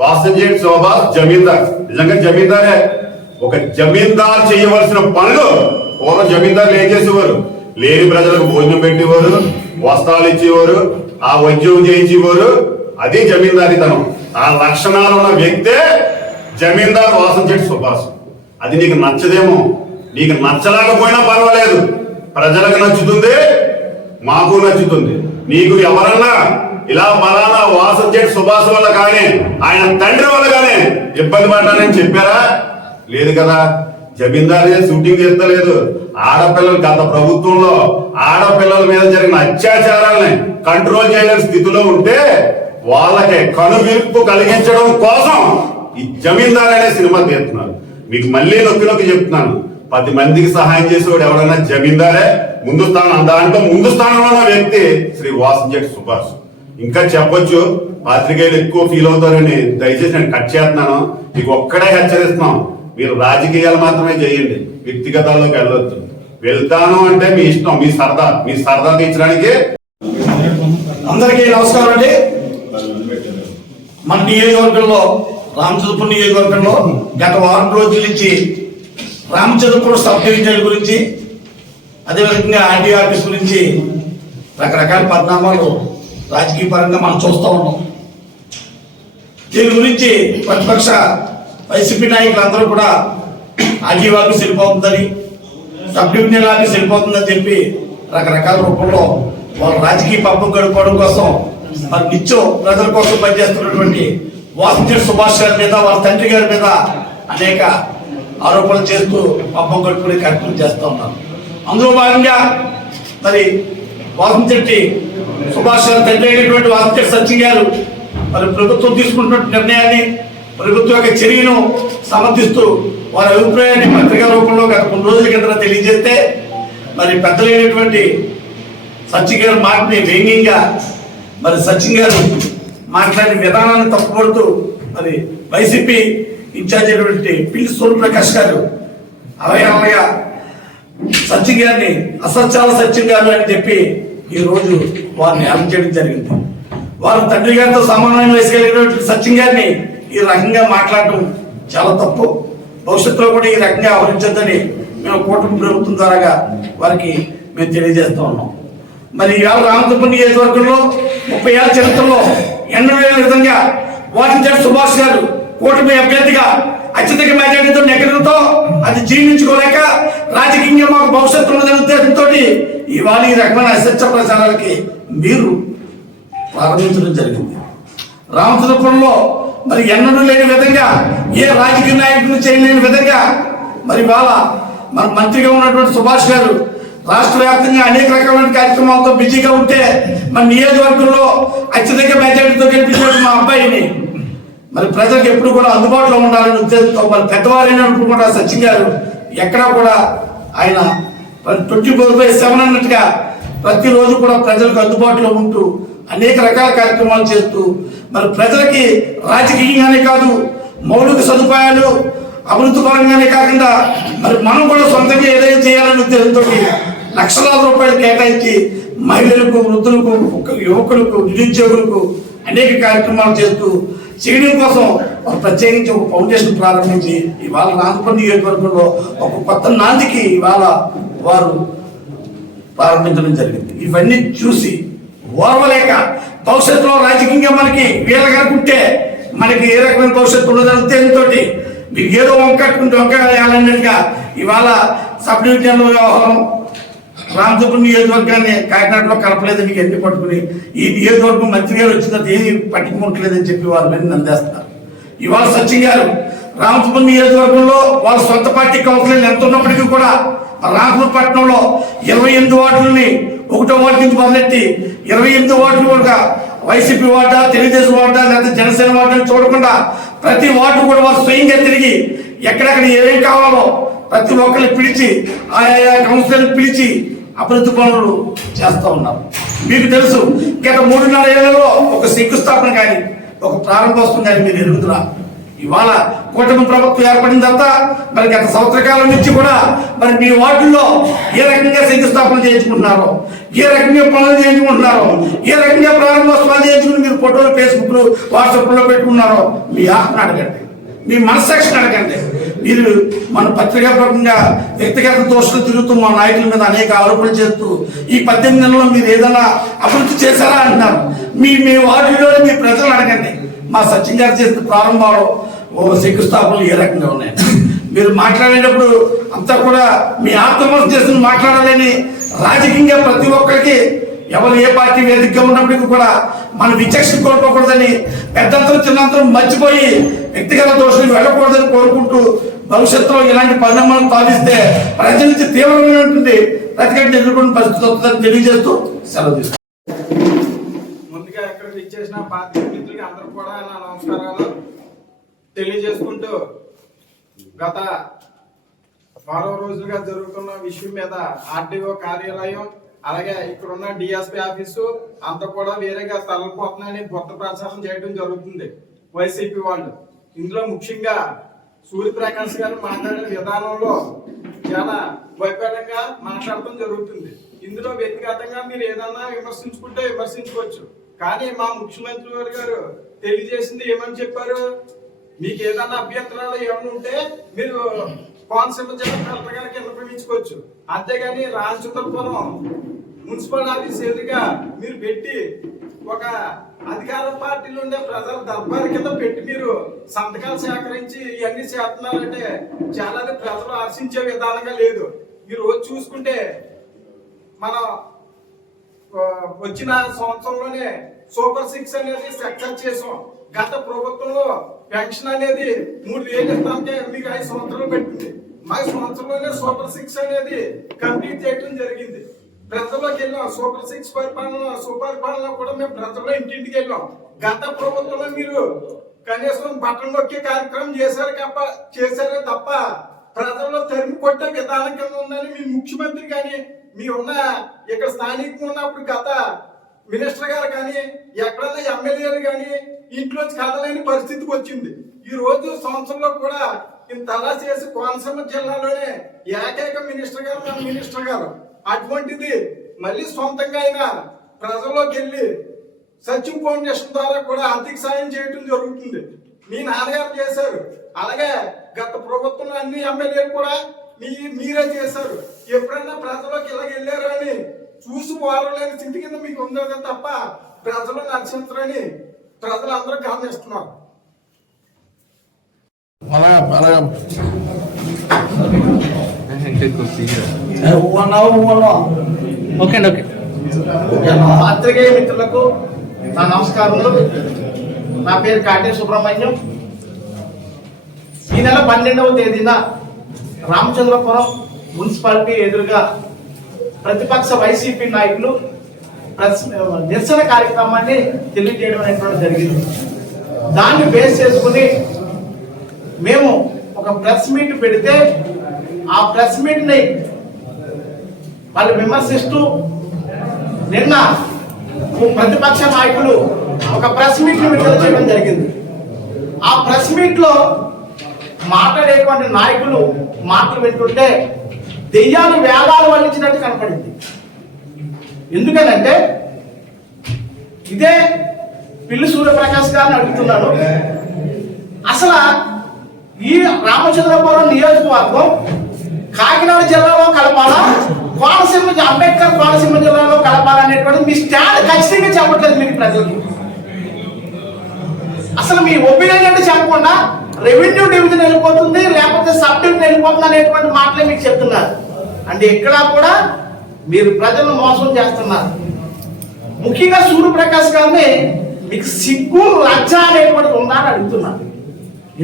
వాసంశెట్టి సుభాష్ జమీందార్. నిజంగా జమీందారే. ఒక జమీందార్ చేయవలసిన పనులు పూర్వం జమీందారులు ఏం చేసేవారు? లేని ప్రజలకు భోజనం పెట్టేవారు, వస్త్రాలు ఇచ్చేవారు, ఆ ఉద్యోగం చేయించేవారు. అది జమీందారీతనం. ఆ లక్షణాలు ఉన్న వ్యక్తే జమీందార్ వాసంశెట్టి సుభాష్. అది నీకు నచ్చదేమో, నీకు నచ్చలేకపోయినా పర్వాలేదు, ప్రజలకు నచ్చుతుంది, మాకు నచ్చుతుంది. నీకు ఎవరన్నా ఇలా ఫలానా వాసంశెట్టి సుభాష్ వల్ల కానీ ఆయన తండ్రి వల్ల కానీ ఇబ్బంది పడ్డానని చెప్పారా? లేదు కదా. జమీందారు షూటింగ్ చేస్తలేదు. ఆడపిల్లలు గత ప్రభుత్వంలో ఆడపిల్లల మీద జరిగిన అత్యాచారాలని కంట్రోల్ చేయలేని స్థితిలో ఉంటే వాళ్ళకి కనువిప్పు కలిగించడం కోసం ఈ జమీందారు అనే సినిమా తీస్తున్నారు. మీకు మళ్ళీ నొక్కి చెప్తున్నాను, 10 మందికి సహాయం చేసేవాడు ఎవరైనా జమీందారే. ముందు స్థానం, దాంట్లో ముందు స్థానంలో ఉన్న వ్యక్తి శ్రీ వాసంశెట్టి సుభాష్. ఇంకా చెప్పొచ్చు, పాత్రికేయులు ఎక్కువ ఫీల్ అవుతారని దయచేసి నేను కట్ చేస్తున్నాను. మీకు ఒక్కడే హెచ్చరిస్తున్నాం, మీరు రాజకీయాలు మాత్రమే చేయండి, వ్యక్తిగతాల్లోకి వెళ్ళొద్దు. వెళ్తాను అంటే మీ ఇష్టం, మీ సరదా తీర్చడానికి. అందరికీ నమస్కారం అండి. మన నియోజకవర్గంలో రామచంద్రపురం నియోజకవర్గంలో గత వారం రోజుల నుంచి రామచంద్రపురం సబ్ డివిజన్ గురించి, అదేవిధంగా ఆర్డీఓ ఆఫీస్ గురించి రకరకాల పరిణామాలు రాజకీయ పరంగా మనం చూస్తూ ఉన్నాం. దీని గురించి ప్రతిపక్ష వైసీపీ నాయకులందరూ కూడా ఆర్డీఓ ఆఫీస్ వెళ్ళిపోతుందని, సబ్ డివిజనల్ ఆఫీస్ వెళ్ళిపోతుందని చెప్పి రకరకాల రూపంలో వాళ్ళ రాజకీయ పబ్బం గడుపుకోవడం కోసం మరి నిత్యం ప్రజల కోసం పనిచేస్తున్నటువంటి వాసంశెట్టి సుభాష్ గారి మీద, వాళ్ళ తండ్రి గారి మీద అనేక ఆరోపణలు చేస్తూ పబ్బం గడుపుకునే కార్యక్రమం చేస్తూ ఉన్నారు. అందులో భాగంగా మరి వాసంశెట్టి సుభాష్ గారి తండ్రి అయినటువంటి వాసంశెట్టి సత్యం గారు మరి ప్రభుత్వం తీసుకుంటున్న నిర్ణయాన్ని, ప్రభుత్వం యొక్క చర్యను సమర్థిస్తూ వారి అభిప్రాయాన్ని పత్రికా రూపంలో గత 3 రోజుల కింద తెలియజేస్తే మరి పెద్దలైనటువంటి సత్యం గారి మాటని వ్యంగ్యంగా మరి సత్యం గారు మాట్లాడిన విధానాన్ని తప్పుపడుతూ మరి వైసీపీ ఇన్ఛార్జ్ అయినటువంటి పిల్లి సూర్యప్రకాష్ గారు అవయవగా సత్యం గారిని అసత్యాల సత్యం గారు అని చెప్పి ఈ రోజు వారిని అరెస్ట్ చేయడం జరిగింది. వారు తండ్రి గారితో సమానమైన వయసు కలిగినటువంటి సత్యం గారిని ఈ రకంగా మాట్లాడటం చాలా తప్పు. భవిష్యత్తులో కూడా ఈ రకంగా వ్యవహరించొద్దని మేము కూటమి ప్రభుత్వం ద్వారా వారికి మేము తెలియజేస్తూ ఉన్నాం. మరి ఇవాళ రామచంద్రపురం నియోజకవర్గంలో 30 ఏళ్ల చరిత్రలో ఎన్నడైన విధంగా వాసంశెట్టి సుభాష్ గారు కూటమి అభ్యర్థిగా అత్యధిక మెజారిటీతో నెగ్గడంతో అది జీర్ణించుకోలేక రాజకీయంగా మాకు భవిష్యత్తు ఉన్నదనే ఉద్దేశంతో ఇవాళ ఈ రకమైన అసత్య ప్రచారాలకి మీరు ప్రారంభించడం జరిగింది. రామచంద్రపురంలో మరి ఎన్నడూ లేని విధంగా, ఏ రాజకీయ నాయకులు చేయలేని విధంగా మరి వాళ్ళ మన మంత్రిగా ఉన్నటువంటి సుభాష్ గారు రాష్ట్ర వ్యాప్తంగా అనేక రకమైన కార్యక్రమాలతో బిజీగా ఉంటే మన నియోజకవర్గంలో అత్యధిక మెజారిటీతో గెలిపించిన మా అబ్బాయిని మరి ప్రజలకు ఎప్పుడు కూడా అందుబాటులో ఉండాలని ఉద్దేశంతో మరి పెద్దవారైనప్పుడు కూడా సచిన్ గారు ఎక్కడా కూడా ఆయన 24/7 అన్నట్టుగా ప్రతిరోజు కూడా ప్రజలకు అందుబాటులో ఉంటూ అనేక రకాల కార్యక్రమాలు చేస్తూ మరి ప్రజలకి రాజకీయంగానే కాదు, మౌలిక సదుపాయాలు అభివృద్ధి పరంగానే కాకుండా మరి మనం కూడా సొంతంగా ఏదైనా చేయాలనే ఉద్దేశంతో లక్షలాది రూపాయలు కేటాయించి మహిళలకు, వృద్ధులకు, యువకులకు, నిరుద్యోగులకు అనేక కార్యక్రమాలు చేస్తూ చేయడం కోసం ప్రత్యేకించి ఒక ఫౌండేషన్ ప్రారంభించి ఇవాళ రాజపల్లి నియోజకవర్గంలో ఒక కొత్త నాందికి ఇవాళ వారు ప్రారంభించడం జరిగింది. ఇవన్నీ చూసి ఓర్వలేక భవిష్యత్తులో రాజకీయంగా మనకి వీళ్ళగానుకుంటే మనకి ఏ రకమైన భవిష్యత్తు ఉండదని ఉద్దేశంతో మీకు ఏదో వంకాయాలన్నట్టుగా ఇవాళ సబ్ డివిజన్ వ్యవహారం రామచంద్రపురం నియోజకవర్గాన్ని కాకినాడలో కలపలేదని మీకు ఎన్ని పట్టుకుని ఈ నియోజకవర్గం మంత్రి గారు వచ్చిన ఏది పట్టుకుంటలేదని చెప్పి వాళ్ళ మీద నందేస్తారు. ఇవాళ సచిన్ గారు రామచంద్రపురం నియోజకవర్గంలో వాళ్ళ సొంత పార్టీ కౌన్సిలర్లు ఎంత ఉన్నప్పటికీ కూడా రామపూర్ పట్టణంలో 28 వార్డులని 1వ వార్డు నుంచి మొదలెట్టి 28 వార్డులు కూడా వైసీపీ వార్డా, తెలుగుదేశం వార్డా, లేదా జనసేన వార్డు చూడకుండా ప్రతి వార్డు కూడా వారు స్వయంగా తిరిగి ఎక్కడెక్కడ ఏమేం కావాలో ప్రతి ఒక్కరిని పిలిచి ఆయా కౌన్సిలర్ని పిలిచి అభివృద్ధి పనులు చేస్తూ ఉన్నారు. మీకు తెలుసు గత 3.5 ఏళ్లలో ఒక శంకుస్థాపన కానీ ఒక ప్రారంభోత్సవం కానీ మీరు ఎరుగుతున్నా. ఇవాళ కూటమి ప్రభుత్వం ఏర్పడిన తర్వాత మరి గత సంవత్సర కాలం నుంచి కూడా మరి మీ వార్డుల్లో ఏ రకంగా శంకుస్థాపన చేయించుకుంటున్నారో, ఏ రకంగా పనులు చేయించుకుంటున్నారో, ఏ రకంగా ప్రారంభోత్సవాలు చేయించుకుని మీరు ఫోటోలు ఫేస్బుక్లు వాట్సాప్లో పెట్టుకున్నారో మీ ఆత్మను అడగండి, మీ మనస్సాక్షిని అడగండి. మీరు మన పత్రికాపరంగా వ్యక్తిగత దోషులు తిరుగుతూ మా నాయకుల మీద అనేక ఆరోపణలు చేస్తూ ఈ 18 నెలల్లో మీరు ఏదైనా అభివృద్ధి చేశారా అంటున్నారు. మీ వార్డులో మీ ప్రజలు అడగండి, మా సచిన్ గారు చేసిన ప్రారంభంలో శంకుస్థాపనలు ఏ రకంగా ఉన్నాయి. మీరు మాట్లాడేటప్పుడు అంతా కూడా మీ ఆత్మహత్య చేసిన మాట్లాడాలని రాజకీయంగా ప్రతి ఒక్కరికి ఎవరు ఏ పార్టీ వేదికగా ఉన్నప్పటికీ కూడా మన విచక్షణ కోల్పోకూడదని పెద్దంతరం చిన్నంతరం మర్చిపోయి వ్యక్తిగత దోషులు వెళ్ళకూడదని కోరుకుంటూ భవిష్యత్తులో ఇలాంటి పరిణామాలను భావిస్తే ప్రజల నుంచి తీవ్రమైనటువంటి ప్రతిఘటన ఎదుర్కొన్న పరిస్థితి వస్తుందని తెలియజేస్తూ సెలవు తీసుకుంటాం. ముందుగా ఎక్కడికి ఇచ్చేసిన పార్టీ మిత్రులకి అందరూ కూడా నా నమస్కారాలు తెలియజేసుకుంటూ గత 12 రోజులుగా జరుగుతున్న విషయం మీద ఆర్టీఓ కార్యాలయం అలాగే ఇక్కడ ఉన్న డిఎస్పీ ఆఫీసు అంతా కూడా వేరేగా తరలిపోతున్నాయని కొత్త ప్రచారం చేయడం జరుగుతుంది వైసీపీ వాళ్ళు. ఇందులో ముఖ్యంగా సూర్యప్రకాష్ గారు మాట్లాడే విధానంలో చాలా వైఫల్యంగా మాట్లాడటం జరుగుతుంది. ఇందులో వ్యక్తిగతంగా మీరు ఏదన్నా విమర్శించుకుంటే విమర్శించుకోవచ్చు, కానీ మా ముఖ్యమంత్రి గారు తెలియజేసింది ఏమని చెప్పారు, మీకు ఏదన్నా అభ్యంతరాలు ఏమైనా ఉంటే మీరు కోనసీమ జిల్లా కలెక్టర్ గారికి విన్నపించుకోవచ్చు. అంతేగాని రామచంద్రపురం మున్సిపల్ ఆఫీస్ ఎదురుగా మీరు పెట్టి ఒక అధికార పార్టీలో ఉండే ప్రజల దర్బారు కింద పెట్టి మీరు సంతకాలు సేకరించి ఇవన్నీ చేస్తున్నారంటే చాలా ప్రజలు హర్షించే విధానంగా లేదు. ఈ రోజు చూసుకుంటే మనం వచ్చిన సంవత్సరంలోనే సూపర్ 6 అనేది సక్సెస్ చేసాం. గత ప్రభుత్వంలో పెన్షన్ అనేది 3000 ఇస్తామంటే మీకు 5 సంవత్సరాలు పెట్టింది. మా సంవత్సరంలోనే సూపర్ 6 అనేది కంప్లీట్ చేయడం జరిగింది. ప్రజల్లోకి వెళ్ళాం. సూపర్ 6 పరిపాలన కూడా మేము ప్రజల్లో ఇంటింటికి వెళ్ళాం. గత ప్రభుత్వంలో మీరు కనీసం బట్టలు నొక్కే కార్యక్రమం చేశారే తప్ప ప్రజల్లో తరిమి కొట్టే విధానం కింద ఉందని మీ ముఖ్యమంత్రి కానీ మీ ఉన్న ఇక్కడ స్థానికంగా ఉన్నప్పుడు గత మినిస్టర్ గారు కానీ ఎక్కడన్నా ఎమ్మెల్యేలు కానీ ఇంట్లోంచి కదలేని పరిస్థితికి వచ్చింది. ఈ రోజు సంవత్సరంలో కూడా ఇంత అలా చేసి కోనసీమ జిల్లాలోనే ఏకైక మినిస్టర్ గారు మన మినిస్టర్ గారు. అటువంటిది మళ్ళీ సొంతంగా అయినా ప్రజల్లోకి వెళ్ళి సచిన్ ఫౌండేషన్ ద్వారా కూడా ఆర్థిక సాయం చేయడం జరుగుతుంది. మీ నాన్నగారు చేశారు. అలాగే గత ప్రభుత్వంలో అన్ని ఎమ్మెల్యేలు కూడా మీరే చేశారు. ఎప్పుడైనా ప్రజల్లోకి ఇలా వెళ్ళారు అని చూసి పోరలేని స్థితి కింద మీకు ఉందని తప్ప ప్రజలు నడిచించరని ప్రజలందరూ గమనిస్తున్నారు. పత్రికేయ మిత్రులకు నా నమస్కారములు. నా పేరు కాటే సుబ్రహ్మణ్యం. ఈ నెల 12వ తేదీన రామచంద్రపురం మున్సిపాలిటీ ఎదురుగా ప్రతిపక్ష వైసీపీ నాయకులు నిరసన కార్యక్రమాన్ని తెలియజేయడం అనేటువంటి జరిగింది. దాన్ని బేస్ చేసుకుని మేము ఒక ప్రెస్ మీట్ పెడితే ఆ ప్రెస్ మీట్ని వాళ్ళు విమర్శిస్తూ నిన్న ప్రతిపక్ష నాయకులు ఒక ప్రెస్ మీట్ విడుదల చేయడం జరిగింది. ఆ ప్రెస్ మీట్ లో మాట్లాడేటువంటి నాయకులు మాటలు వింటుంటే దెయ్యాలు వేదాలు వల్లించినట్టు కనపడింది. ఎందుకనంటే ఇదే పిల్లి సూర్యప్రకాష్ గారిని అడుగుతున్నాను, అసలు ఈ రామచంద్రపురం నియోజకవర్గం కాకినాడ జిల్లాలో కలపాలా, కోనసీమ అంబేద్కర్ కోనసీమ జిల్లాలో కలపాలనేటువంటి మీ స్టాండ్ ఖచ్చితంగా చెప్పట్లేదు మీకు ప్రజలకి. అసలు మీ ఒపీనియన్ అంటే చెప్పకుండా రెవెన్యూ డివిజన్ వెళ్ళిపోతుంది లేకపోతే సబ్ డివిజన్ వెళ్ళిపోతుంది అనేటువంటి మాటలే మీకు చెప్తున్నారు. అంటే ఇక్కడ కూడా మీరు ప్రజలను మోసం చేస్తున్నారు. ముఖ్యంగా సూర్యప్రకాష్ గారిని మీకు సిగ్గు లజ్జ అనేటువంటిది ఉందా అని అడుగుతున్నాను.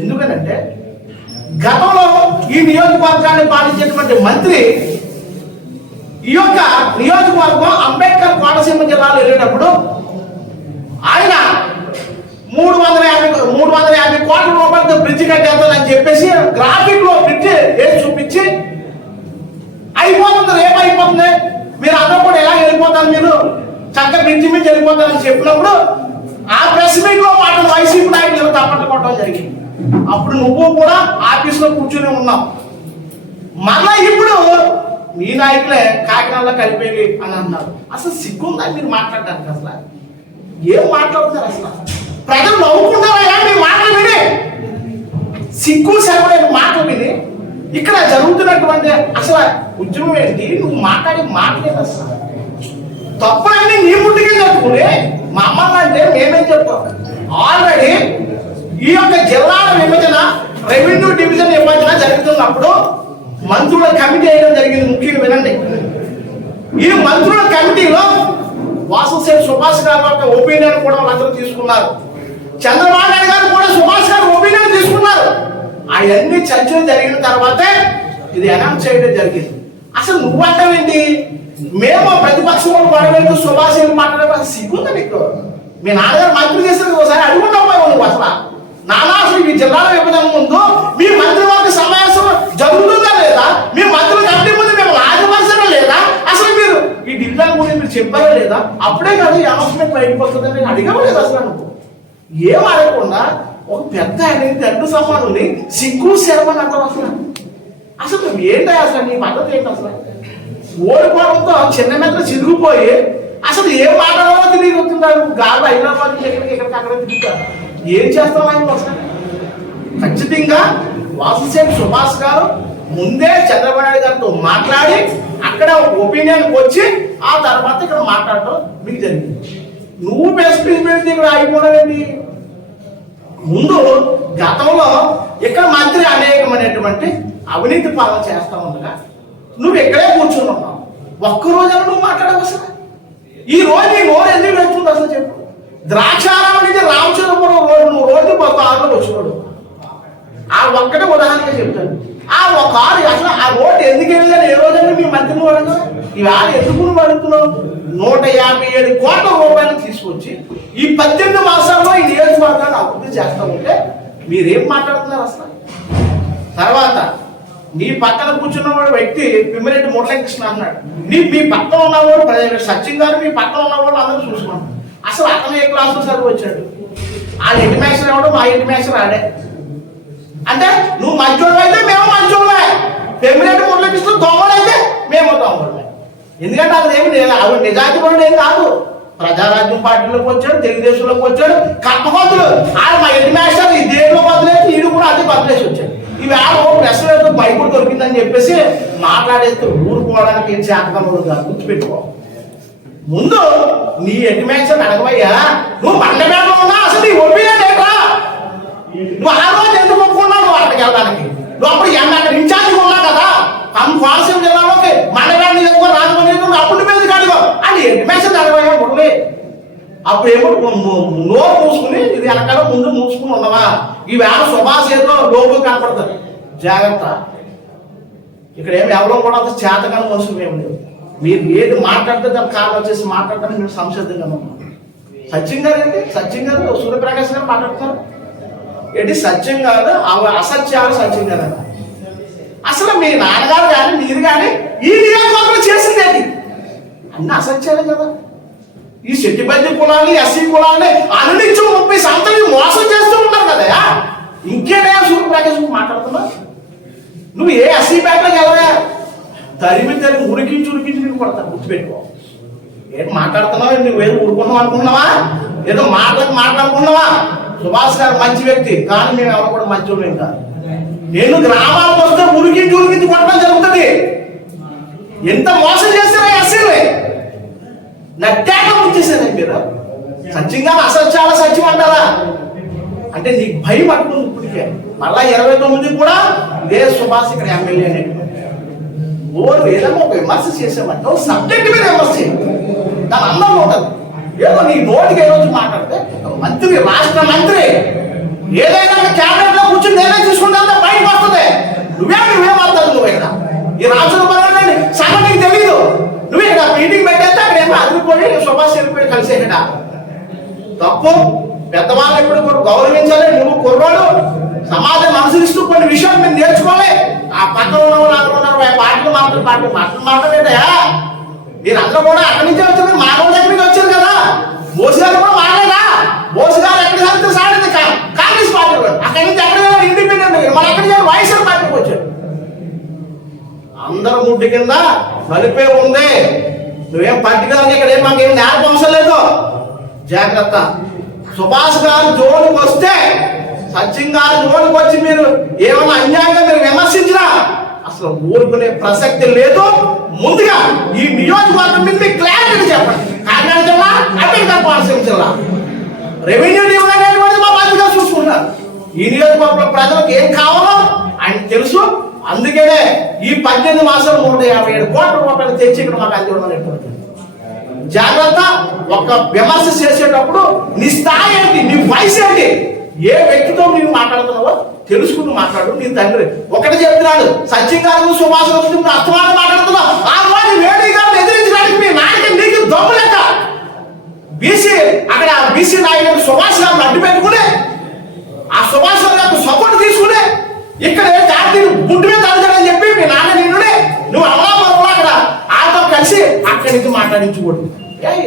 ఎందుకనంటే గతంలో ఈ నియోజకవర్గాన్ని పాలించేటువంటి మంత్రి ఈ యొక్క నియోజకవర్గం అంబేద్కర్ కోనసీమ జిల్లాలో వెళ్ళేటప్పుడు ఆయన 350 కోట్ల రూపాయలతో బ్రిడ్జ్ కట్టేద్దామని చెప్పేసి గ్రాఫిక్ లో బ్రిడ్జ్ వేసి చూపించి అయిపోతుంది, రేపు అయిపోతుంది, మీరు అందరూ కూడా ఎలా వెళ్ళిపోతారు, మీరు చక్కగా బ్రిడ్జ్ మీద వెళ్ళిపోతారని చెప్పినప్పుడు ఆ ప్రెస్ మీట్ లో మాత్రం వైసీపీ నాయకులు తప్పట్లు కొట్టడం జరిగింది. అప్పుడు నువ్వు కూడా ఆఫీస్ లో కూర్చొని ఉన్నావు. మళ్ళా ఇప్పుడు మీ నాయకులే కాకినాడలో కలిపేది అని అన్నారు. అసలు సిగ్గుందా మీరు మాట్లాడడానికి? అసలు ఏం మాట్లాడుతున్నారు? అసలు ప్రజలు నవ్వుకుంటారా మీ మాటలు విని? సిగ్గు సెలవులేని మాటలు విని ఇక్కడ జరుగుతున్నటువంటి అసలు ఉద్యమం ఏంటి? నువ్వు మాట్లాడే మాటలేదు. అసలు తప్పులన్నీ నీ ముందుకే చెప్పుకుని మమ్మల్ని అంటే మేమేం చెప్తాం? ఆల్రెడీ ఈ యొక్క జిల్లాల విభజన, రెవెన్యూ డివిజన్ విభజన జరుగుతున్నప్పుడు మంత్రుల కమిటీ వేయడం జరిగింది. ముఖ్యంగా వినండి, ఈ మంత్రుల కమిటీలో వాసంశేఖర్ సుభాష్ గారి యొక్క ఒపీనియన్ కూడా వాళ్ళందరూ తీసుకున్నారు. చంద్రబాబు నాయుడు గారు కూడా సుభాష్ గారు ఒపీనియన్ తీసుకున్నారు. అవన్నీ చర్చలు జరిగిన తర్వాతే ఇది అనౌన్స్ చేయడం జరిగింది. అసలు నువ్వు అంటావేంటి? మేము ప్రతిపక్షంలో పడవేంటూ సుభాష్ మాట్లాడే సిగ్గుందా నీకు? మీ నాన్నగారు మంత్రి చేసిన ఒకసారి అడుగుంటావు నువ్వు. అసలు నానా అసలు ఈ జిల్లాల విభజన ముందు మీ మంత్రివర్గ సమావేశం జరుగుతుందా లేదా? మీ మంత్రుల కమిటీ ముందు మేము రాజపరిచయం లేదా? అసలు మీరు ఈ డివిజన్ గురించి మీరు చెప్పారా లేదా? అప్పుడే కదా ఈ అనౌన్స్మెంట్ బయటకు వస్తుందని అడిగలేదు. అసలు నువ్వు ఏం అడగకుండా ఒక పెద్ద తండ్రి సమానుని సిగ్గు శర్మని అంటావు. అసలు నువ్వు ఏంటో అసలు నీ పద్ధతి ఏంటి? అసలు ఓడిపోవడంతో చిన్న మెత్తలు చిరిగిపోయి అసలు ఏం మాట్లాడాలో తిరిగిపోతున్నారు. గాలి హైదరాబాద్ ఇక్కడికి అక్కడ తిరుగుతారు. ఏం చేస్తాం ఆయన? అసలు ఖచ్చితంగా వాసంశేఖర్ సుభాష్ గారు ముందే చంద్రబాబు నాయుడు గారితో మాట్లాడి అక్కడ ఒపీనియన్ వచ్చి ఆ తర్వాత ఇక్కడ మాట్లాడటం మీకు జరిగింది. నువ్వు బెస్ట్ పెడితే ఇక్కడ అయిపోవడం. ముందు గతంలో ఇక్కడ మంత్రి అనేకమైనటువంటి అవినీతి పాలన చేస్తా ఉండగా నువ్వు ఇక్కడే కూర్చుని ఉన్నావు. ఒక్కరోజు నువ్వు మాట్లాడవు. అసలు ఈ రోజు నీ నోరు ఎందుకు వెళ్తుంది? అసలు చెప్పు. ద్రాక్షారామం నుంచి రామచంద్రపురం రోడ్డు నువ్వు రోజు 6 వచ్చినాడు. ఆ ఒక్కటే ఉదాహరణగా చెప్తాను. ఆ ఒక ఆరు అసలు ఆ రోడ్డు ఎందుకు వెళ్ళాను? ఏ రోజైనా మీ మంత్రిని వాడను ఇవాళ ఎందుకు నువ్వు అడుగుతున్నావు? 157 కోట్ల రూపాయలు తీసుకొచ్చి ఈ 18 మాసాల్లో ఈ నియోజకవర్గాన్ని అభివృద్ధి చేస్తా ఉంటే మీరేం మాట్లాడుతున్నారు అసలు? తర్వాత నీ పక్కన కూర్చున్న వాడు వ్యక్తి పిమ్మిరెడ్డి మురళీకృష్ణ అన్నాడు. మీ పక్కన ఉన్నవాడు సచిన్ గారు, మీ పక్కన ఉన్నవాడు అందరూ చూసుకున్నాడు. అసలు అతను ఏ క్లాసులో చదువు వచ్చాడు? ఆ హెడ్ మాస్టర్ ఎవడో మా హెడ్ మాస్టర్ ఆడే. అంటే నువ్వు మంచోడు అయితే మేము మంచోళ్ళే, పిమ్మిరెడ్డి మురళీకృష్ణ దొంగలైతే మేము దొంగలే. ఎందుకంటే అది ఏమి ఆవిడ నిజాతి పనుడు ఏం కాదు. ప్రజారాజ్యం పార్టీలోకి వచ్చాడు, తెలుగుదేశంలోకి వచ్చాడు. కట్టబద్దులు ఆయన మా హెడ్ మాస్టర్ ఈ దేంట్లో బదులేసి ఈడు కూడా అదే బదులేసి వచ్చాడు. ఇవి ప్రశ్నలతో బైబుల్ దొరికిందని చెప్పేసి మాట్లాడేస్తూ ఊరుకోవడానికి ఏం చేతకనుడు కాదు. గుర్తుపెట్టుకో. ముందు నీ హెడ్ మాస్టర్ అడగవయ్యా, నువ్వు మండపేటలో ఉన్నా అసలు నీ ఒపీనియన్ ఏంట్రా? నువ్వు ఆ రోజు ఎందుకు ఒప్పుకున్నావు అక్కడికి వెళ్ళడానికి? నువ్వు అప్పుడు అక్కడ ఇన్ఛార్జ్ ఉన్నావు కదా. కోనసీమ జిల్లాలోకి మండపేట రాజమండ్రి అప్పుడు మీద అడిగో అని హెడ్ మాస్టర్ అడగవయ్యా మురళి. అప్పుడు ఏమో నోరు మూసుకుని ఇది వెనకాల ముందు మూసుకుని ఉండవా? ఈవేళ సుభాష్ ఏదో లోపు కనపడతారు. జాగ్రత్త. ఇక్కడ ఏమి ఎవరో కూడా అంత చేతకాని మనుషులు ఏమి లేవు. మీరు ఏది మాట్లాడితే దానికి కారణం వచ్చేసి మాట్లాడటానికి మీరు సంసిద్ధంగా ఉన్నాం. సత్యం గారు ఏంటి? సత్యం గారు సూర్యప్రకాష్ గారు మాట్లాడుతున్నారు ఏంటి? సత్యం గారు అసత్యాలు సత్యం గారు. అసలు మీ నాన్నగారు కానీ మీరు కానీ ఈ నియోజకవర్గంలో చేసింది ఏంటి? అన్ని అసత్యాలే కదా. ఈ శెట్టిపల్లి కులాన్ని ఎస్సీ కులాన్ని అనునించి 30 సంవత్సరాలు మోసం చేస్తూ ఉంటారు కదా. ఇంకేనే సూర్యప్రకాశ్ మాట్లాడుతున్నా? నువ్వు ఏ ఎస్సీ బ్యాట్లోకి వెళ్ళవా? తరిమి ఉరికించి నీకు కొడతాను, గుర్తుపెట్టుకో. ఏం మాట్లాడుతున్నావు? నువ్వేదో ఊరుకున్నావు అనుకున్నావా? ఏదో మాట్లాడుకున్నావా? సుభాష్ గారు మంచి వ్యక్తి, కానీ మేము ఎవరు కూడా మంచి వాళ్ళం కాదు. నేను గ్రామాలకు వస్తే ఉరికించి కొట్టడం జరుగుతుంది. ఎంత మోసం చేస్తారా ఎస్సీలే? నట్టాక ముంచేసారు మీరు. సత్యంగా అసత్యాల సత్యం అంటారా? అంటే నీకు భయం పట్టుకుంది ఇప్పటికే. మళ్ళా 29 కూడా ఇదే సుభాష్ ఇక్కడ ఎమ్మెల్యే అనేది ఏదైనా ఒక విమర్శ చేసామంటే సబ్జెక్ట్ మీద విమర్శ దాని అందం ఉంటుంది. ఏదో నీ నోటికి ఏ రోజు మాట్లాడితే మంత్రి, రాష్ట్ర మంత్రి ఏదైనా క్యాబినెట్ లో కూర్చొని నిర్ణయం తీసుకుంటే బయటకు వస్తుంది. నువ్వేమవుతుంది? నువ్వు ఇక్కడ ఈ రాష్ట్ర పరంగా సగం నీకు తెలియదు. నువ్వు ఇక్కడ మీటింగ్ పెట్టేస్తే అక్కడ ఏమో అదిరిపోయి సుభాష్ వెళ్ళిపోయి కలిసి ఇక్కడ తప్పు. పెద్దవాళ్ళు ఎప్పుడు కూడా గౌరవించాలి. నువ్వు కుర్రాడు, సమాజం అనుసరిస్తూ కొన్ని విషయాలు మీరు నేర్చుకోవాలి. ఆ పక్కన ఉన్న వాళ్ళు అనుకున్నారు పాటలు మాట్లాడేటయా? మీరందరూ కూడా అక్కడి నుంచే వచ్చారు, మానవ దగ్గరికి వచ్చారు కదా. బోస్ గారు కూడా మాట్లాడా? బోస్ గారు ఎక్కడికి వెళ్తే సాడింది కాంగ్రెస్ పార్టీ, అక్కడి నుంచి ఎక్కడ ఇండిపెండెంట్, మన ఎక్కడికి వైఎస్ఆర్ పార్టీకి వచ్చారు. అందరూ ముడ్డి కింద నలిపే ఉంది. నువ్వేం పట్టుకోవాలి, ఇక్కడ ఏం మాకేం నేరం అవసరం లేదు. జాగ్రత్త. సుభాష్ గారు జోలికి వస్తే, సచిన్ గారు జోలికి వచ్చి మీరు ఏమన్నా అన్యాయంగా మీరు విమర్శించినా అసలు ఊరుకునే ప్రసక్తి లేదు. ముందుగా ఈ నియోజకవర్గం మీద క్లారిటీ చెప్పండి. కాకినాడ జిల్లా, అంబేద్కర్ కోనసీమ జిల్లా రెవెన్యూ డివిజన్ మా బాధ్యతగా చూసుకుంటారు. ఈ నియోజకవర్గ ప్రజలకు ఏం కావాలో ఆయన తెలుసు. అందుకనే ఈ 18 మాసాలు 157 కోట్ల రూపాయలు తెచ్చి ఇక్కడ మాకు అందివ్వడం. జాగ్రత్త. ఒక విమర్శ చేసేటప్పుడు నీ స్థాయి ఏంటి, నీ వయసు ఏంటి, ఏ వ్యక్తితో నీవు మాట్లాడుతున్నావో తెలుసుకుని మాట్లాడు. నీ తండ్రి ఒకటి చెప్తున్నాడు, సచిన్ గారు సుభాష్ గారు అస్తమానం మాట్లాడుతున్నావు. ఆ రోజు వేడి గారిని ఎదిరించడానికి మీ నాయకుడు నీకు దమ్ము లెక్క. అక్కడ బీసీ నాయకుడు సుభాష్ గారిని అడ్డు పెట్టుకుని ఆ సుభాష్ గారు సపోర్ట్ తీసుకుని ఇక్కడ జాతి బుడ్డు మీద తగ్గుతాడని చెప్పి మీ నాన్న నిన్నుడే నువ్వు అమలాపురంలో అక్కడ ఆతో కలిసి అక్కడి నుంచి మాట్లాడించకూడదు.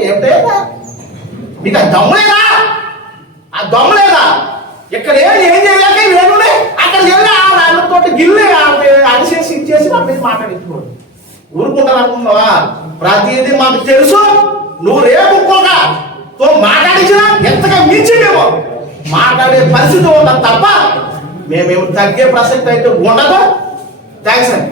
ఏమిటా నీకు ఆ దమ్ములేదా? ఆ దమ్ములేదా? ఇక్కడ ఏం చేయలేక వేణుడే అక్కడ వెళ్ళి ఆయనతో గిల్లి అడిసేసి ఇచ్చేసి నా మీద మాట్లాడించుకోండి. ఊరుకుంటాను అనుకున్నావా? ప్రతిదీ మాకు తెలుసు. నువ్వు రేపు తో మాట్లాడించినా ఎంతగా మించి మేము మాట్లాడే పరిస్థితి ఉండదు తప్ప మేమేమి తగ్గే ప్రసక్తి అయితే ఉండదు. థ్యాంక్స్ అండి.